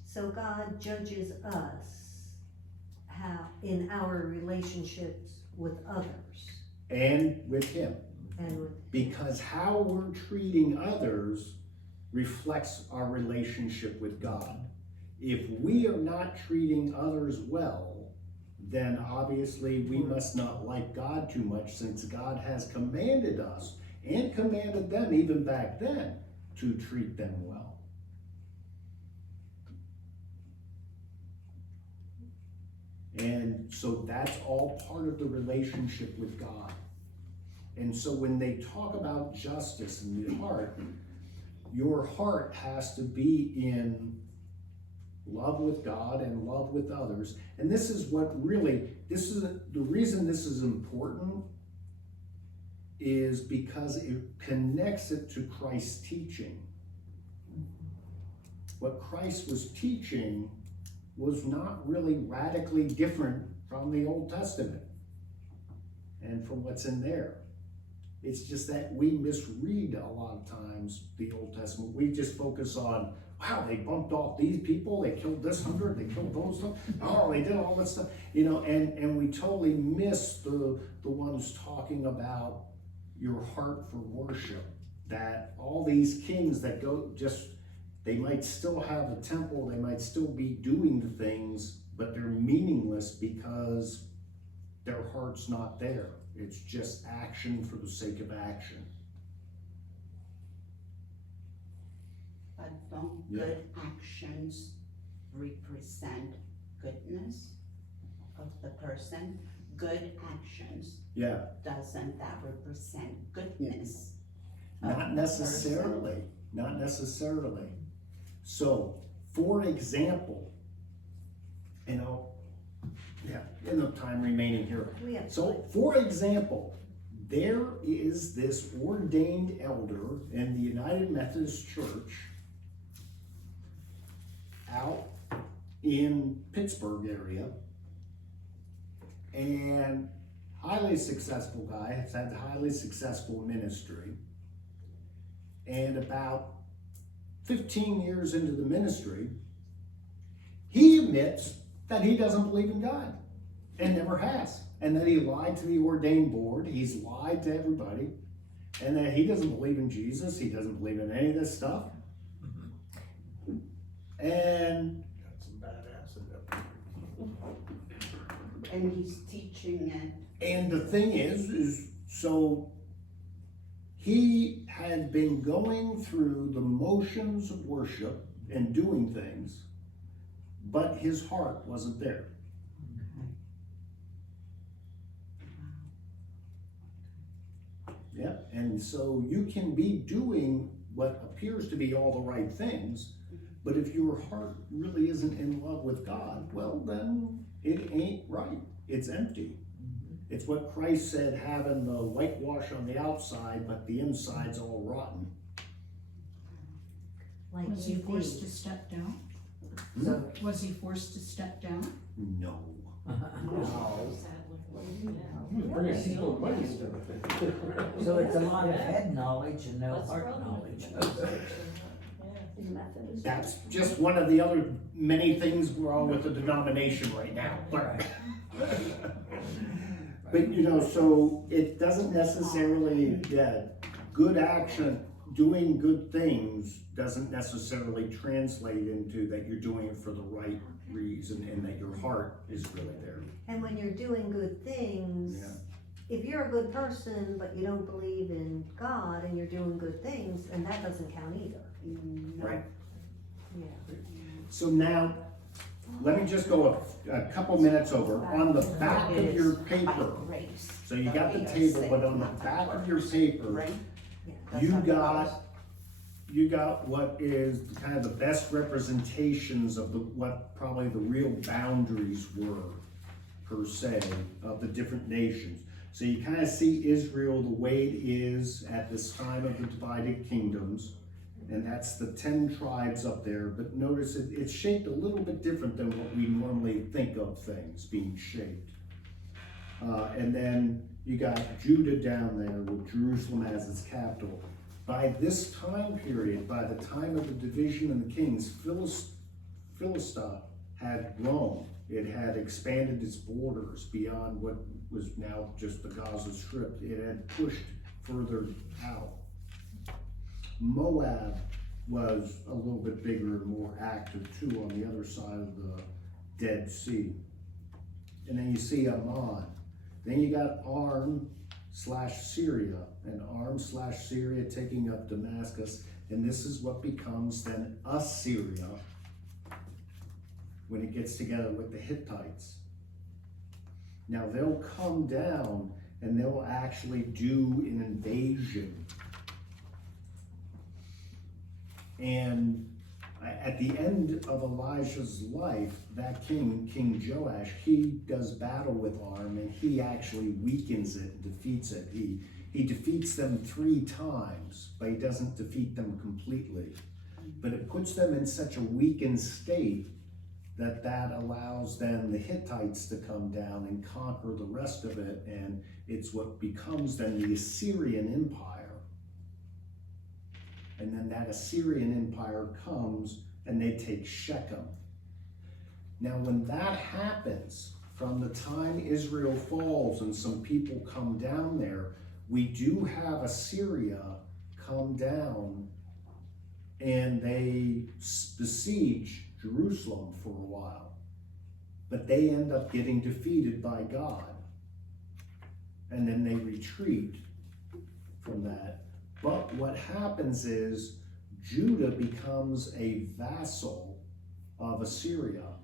So God judges us how in our relationships with others And with him. and with Because how we're treating others reflects our relationship with God. If we are not treating others well, then obviously we must not like God too much, since God has commanded us and commanded them even back then to treat them well. And so that's all part of the relationship with God. And so when they talk about justice in the heart, your heart has to be in love with God and love with others. And this is what really, this is the reason this is important, is because it connects it to Christ's teaching. What Christ was teaching was not really radically different from the Old Testament and from what's in there. It's just that we misread a lot of times the Old Testament. We just focus on, wow, they bumped off these people, they killed this 100, they killed those stuff, oh, they did all that stuff, and we totally miss the ones talking about your heart for worship. That all these kings that go just, they might still have a temple, they might still be doing the things, but they're meaningless because their heart's not there. It's just action for the sake of action. But don't good actions represent goodness of the person? Good actions, Yeah, doesn't that represent goodness? of not the person? necessarily, not necessarily. So, for example, enough time remaining here. we have So, for example, there is this ordained elder in the United Methodist Church out in Pittsburgh area, and highly successful guy, has had a highly successful ministry, and about 15 years into the ministry, he admits that he doesn't believe in God and never has, and that he lied to the ordained board, he's lied to everybody, and that he doesn't believe in Jesus, he doesn't believe in any of this stuff. And Got some badass in there. And he's teaching it. And the thing is so he had been going through the motions of worship and doing things, but his heart wasn't there. Yeah, and so you can be doing what appears to be all the right things, but if your heart really isn't in love with God, well, then it ain't right. It's empty. It's what Christ said, having the whitewash on the outside, but the inside's all rotten. like Was he you forced be. to step down? So, Was he forced to step down? No. He was bringing people and money into the thing. so it's a lot of head knowledge and no heart knowledge. In Methodist. That's just one of the other many things wrong with the denomination right now. But, but so it doesn't necessarily, good action, doing good things doesn't necessarily translate into that you're doing it for the right reason and that your heart is really there. And when you're doing good things, Yeah. if you're a good person, but you don't believe in God and you're doing good things, and that doesn't count either. No. Right. Yeah. So now, let me just go a couple minutes over. On the back of your paper, Grace. so you got the We are table, saved but on the not by back of your works. paper, Right? you That's how it you got what is kind of the best representations of what probably the real boundaries were, per se, of the different nations. So you kind of see Israel the way it is at this time of the divided kingdoms, and that's the 10 tribes up there. But notice it's shaped a little bit different than what we normally think of things being shaped. And then you got Judah down there with Jerusalem as its capital. By this time period, by the time of the division of the kings, Philistia had grown. It had expanded its borders beyond what was now just the Gaza Strip. It had pushed further out. Moab was a little bit bigger and more active too on the other side of the Dead Sea. And then you see Ammon. Then you got Arm/Syria, and Arm/Syria taking up Damascus, and this is what becomes then Assyria when it gets together with the Hittites. Now they'll come down and they'll actually do an invasion. And at the end of Elijah's life, that king, King Joash, he does battle with Arm and he actually weakens it and defeats it. He defeats them 3 times, but he doesn't defeat them completely. But it puts them in such a weakened state that allows then the Hittites to come down and conquer the rest of it, and it's what becomes then the Assyrian Empire. And then that Assyrian Empire comes and they take Shechem. Now when that happens, from the time Israel falls and some people come down there, we do have Assyria come down and they besiege Jerusalem for a while. But they end up getting defeated by God. And then they retreat from that. But what happens is Judah becomes a vassal of Assyria.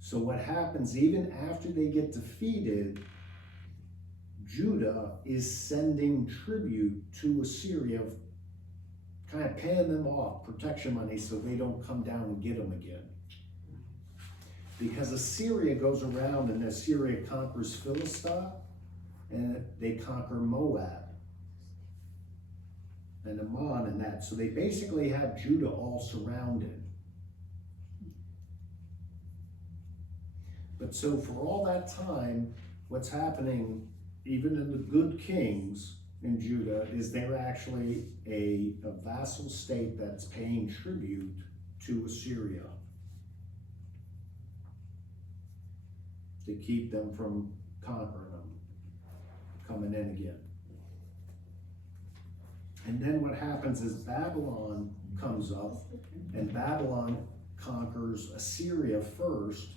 So what happens, even after they get defeated, Judah is sending tribute to Assyria, kind of paying them off, protection money, so they don't come down and get them again. Because Assyria goes around and Assyria conquers Philistia, and they conquer Moab and Ammon and that. So they basically have Judah all surrounded. But so for all that time, what's happening, even in the good kings in Judah, is they're actually a vassal state that's paying tribute to Assyria to keep them from conquering them, coming in again. And then what happens is Babylon comes up, and Babylon conquers Assyria first,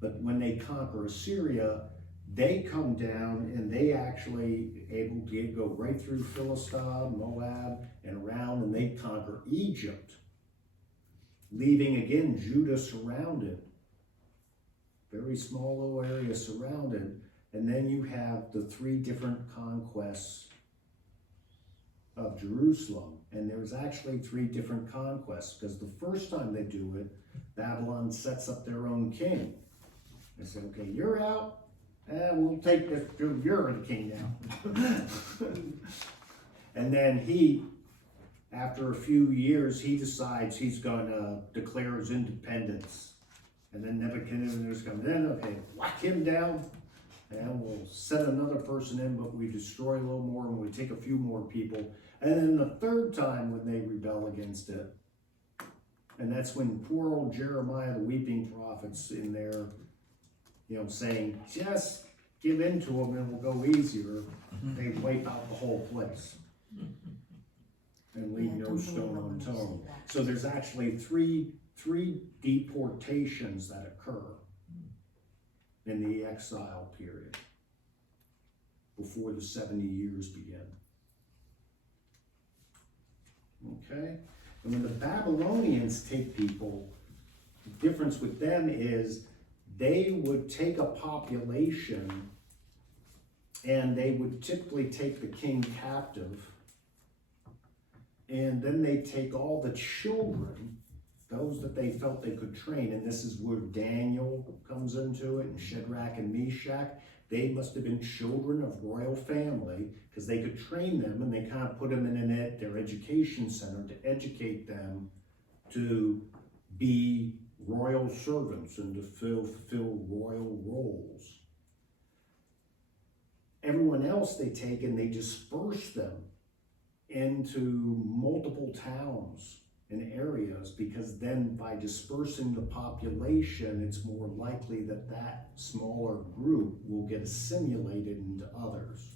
but when they conquer Assyria, they come down and they actually able to go right through Philistia, Moab, and around, and they conquer Egypt, leaving again Judah surrounded. Very small little area surrounded. And then you have the 3 different conquests of Jerusalem. And there's actually 3 different conquests, because the first time they do it, Babylon sets up their own king. They say, okay, you're out, and we'll take this, you're the king now. And then he, after a few years, he decides he's going to declare his independence. And then Nebuchadnezzar's comes in, okay, whack him down, and we'll send another person in, but we destroy a little more, and we take a few more people. And then the third time when they rebel against it, and that's when poor old Jeremiah, the weeping prophet's in there, saying, just give in to them and we'll go easier. They wipe out the whole place and leave no stone unturned. So there's actually three deportations that occur in the exile period before the 70 years begin. Okay? And when the Babylonians take people, the difference with them is they would take a population and they would typically take the king captive, and then they take all the children, those that they felt they could train, and this is where Daniel comes into it, and Shadrach and Meshach. They must have been children of royal family, because they could train them, and they kind of put them in their education center to educate them to be royal servants and to fulfill royal roles. everyone else they take and they disperse them into multiple towns and areas, because then by dispersing the population, it's more likely that that smaller group will get assimilated into others.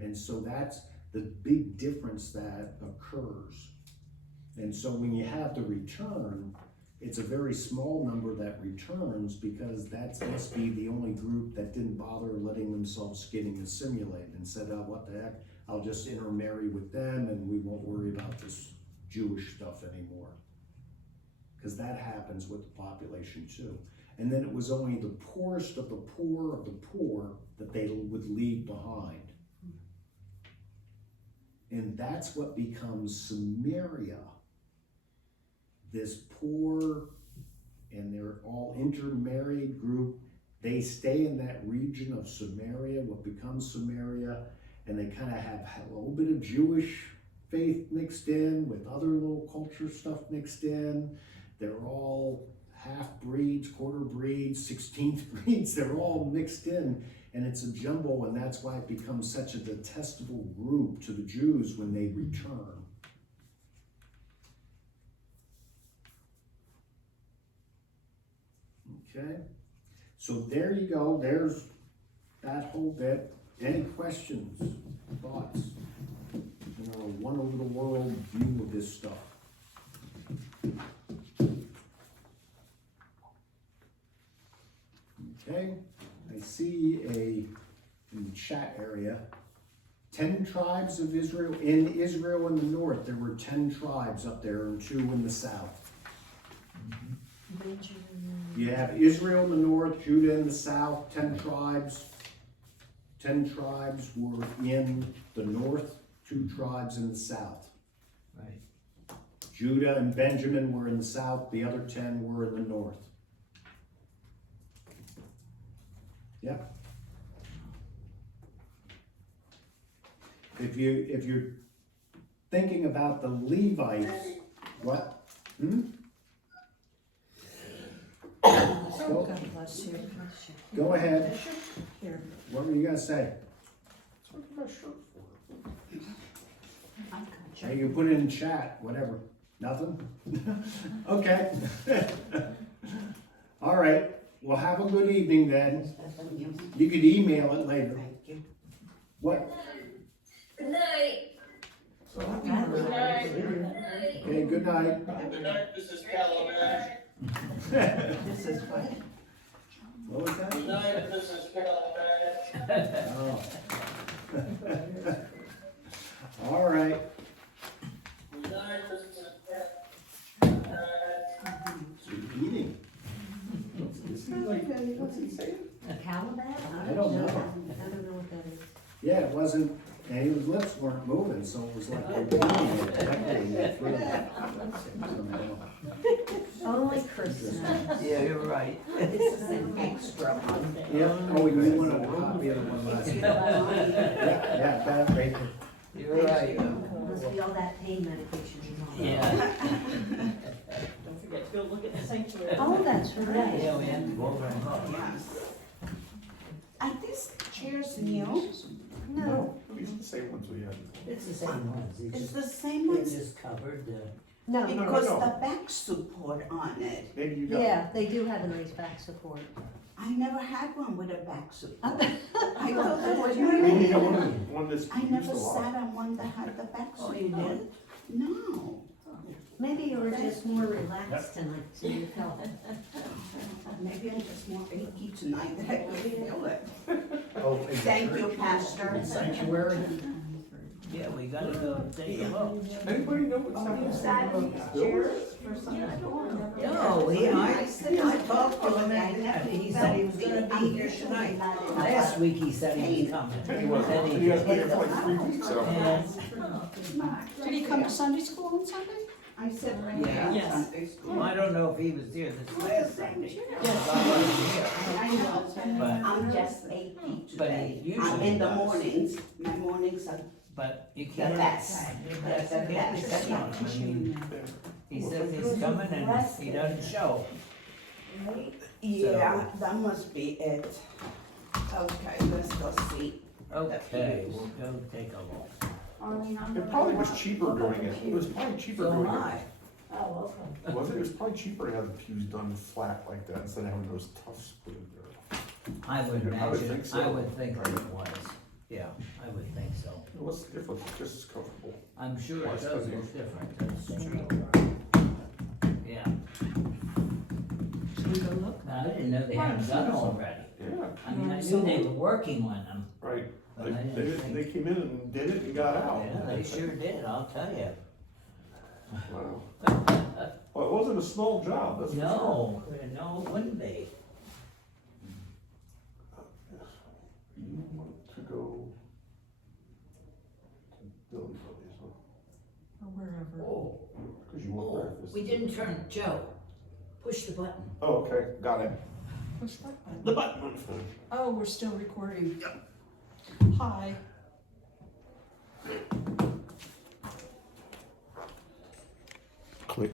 And so that's the big difference that occurs. And so when you have the return, it's a very small number that returns, because that must be the only group that didn't bother letting themselves getting assimilated and said, oh, what the heck, I'll just intermarry with them and we won't worry about this Jewish stuff anymore. Because that happens with the population too. And then it was only the poorest of the poor of the poor that they would leave behind. And that's what becomes Samaria. This poor, and they're all intermarried group, they stay in that region of Samaria, what becomes Samaria, and they kind of have a little bit of Jewish faith mixed in with other little culture stuff mixed in. They're all half breeds, quarter breeds, 16th breeds, they're all mixed in, and it's a jumble, and that's why it becomes such a detestable group to the Jews when they return. Okay, so there you go, there's that whole bit. Any questions, thoughts? You know, a one over the world view of this stuff. Okay, I see in the chat area, 10 tribes of Israel. In Israel in the north, there were 10 tribes up there and 2 in the south. You have Israel in the north, Judah in the south, 10 tribes. 10 tribes were in the north, 2 tribes in the south. Right. Judah and Benjamin were in the south, the other 10 were in the north. Yep. If you're thinking about the Levites, what? God bless you. Go ahead. Here. What were you gonna say? What's my shirt for? Hey, you put it in chat, whatever. Nothing? Okay. All right. Well, have a good evening then. You could email it later. Thank you. What? Good night. Good night. Okay, good night. Good night, this is Calabash. This is what? What was that? Good night, this is Calabash. Oh. All right. Good night, this is So you're eating. What's he saying? A calabash? I don't know. I don't know what that is. Yeah, it wasn't, and his lips weren't moving, so it was like they were eating it, echoing it through. Only Christmas. Yeah, you're right. This is an extra one. Yeah, oh, you wanted a copy of the one last night. Yeah, that right. You're right. Must be all that pain medication he's on. Yeah. Don't forget to go look at the sanctuary. Oh, that's right. Yeah, we had to go over and look. Yes. Are these chairs new? No, These are the same ones we had. It's the same ones. They It's just, the same they ones? just covered the. no. Because the back support on it, Maybe you got. Yeah, they do have a nice back support. I never had one with a back support. I I thought that was You only got really. one that's I used never a lot. sat on one that had the back Oh, support. you did? No. Maybe you were just more relaxed tonight, so you felt it. Maybe I'm just more achy tonight that I could feel it. Oh, Thank you, Pastor. Sanctuary? Yeah, we gotta go take a look. Anybody know what's happening? No, I talked to him at that, he said he was gonna be here tonight. Last week he said he was coming. He was, Said he has been here for like 3 weeks, so. Did he come to Sunday school on Sunday? I said right Yeah. here on Yes. Sunday school. Well, I don't know if he was here this last Sunday. I wasn't here. I know, But- I'm just achy But today. he usually I'm in the does. mornings, my mornings are But you the can't. best. You can't depend on him. I mean, he says he's coming and he doesn't show. right? Yeah, that must be it. Okay, let's go see. Okay, we'll go take a look. Arlene, I'm It gonna probably go was out. cheaper Look at doing the it. It pew. was probably cheaper So doing am it. I. Oh, okay. Was it? It was probably cheaper to have the pews done flat like that instead of having those tufts put in there. I would I would imagine, think so. I would think that it was. Yeah, I would think so. What's the difference? It's just as comfortable. I'm sure Why it does spend look different, that's true. Yeah, Should we go look? I didn't know they had them done already. Yeah, I mean, I knew they were working on them, right. but I They didn't think. came in and did it and got out. Yeah, they sure did, I'll tell you. Wow. Well, it wasn't a small job, that's for sure. No, no, it wouldn't be. You want to go to Billy Billy's, huh? Or wherever. Oh, because you want Oh, breakfast. we didn't turn, Joe, push the button. Oh, okay, got it. Push that button. The button. Oh, we're still recording. Hi.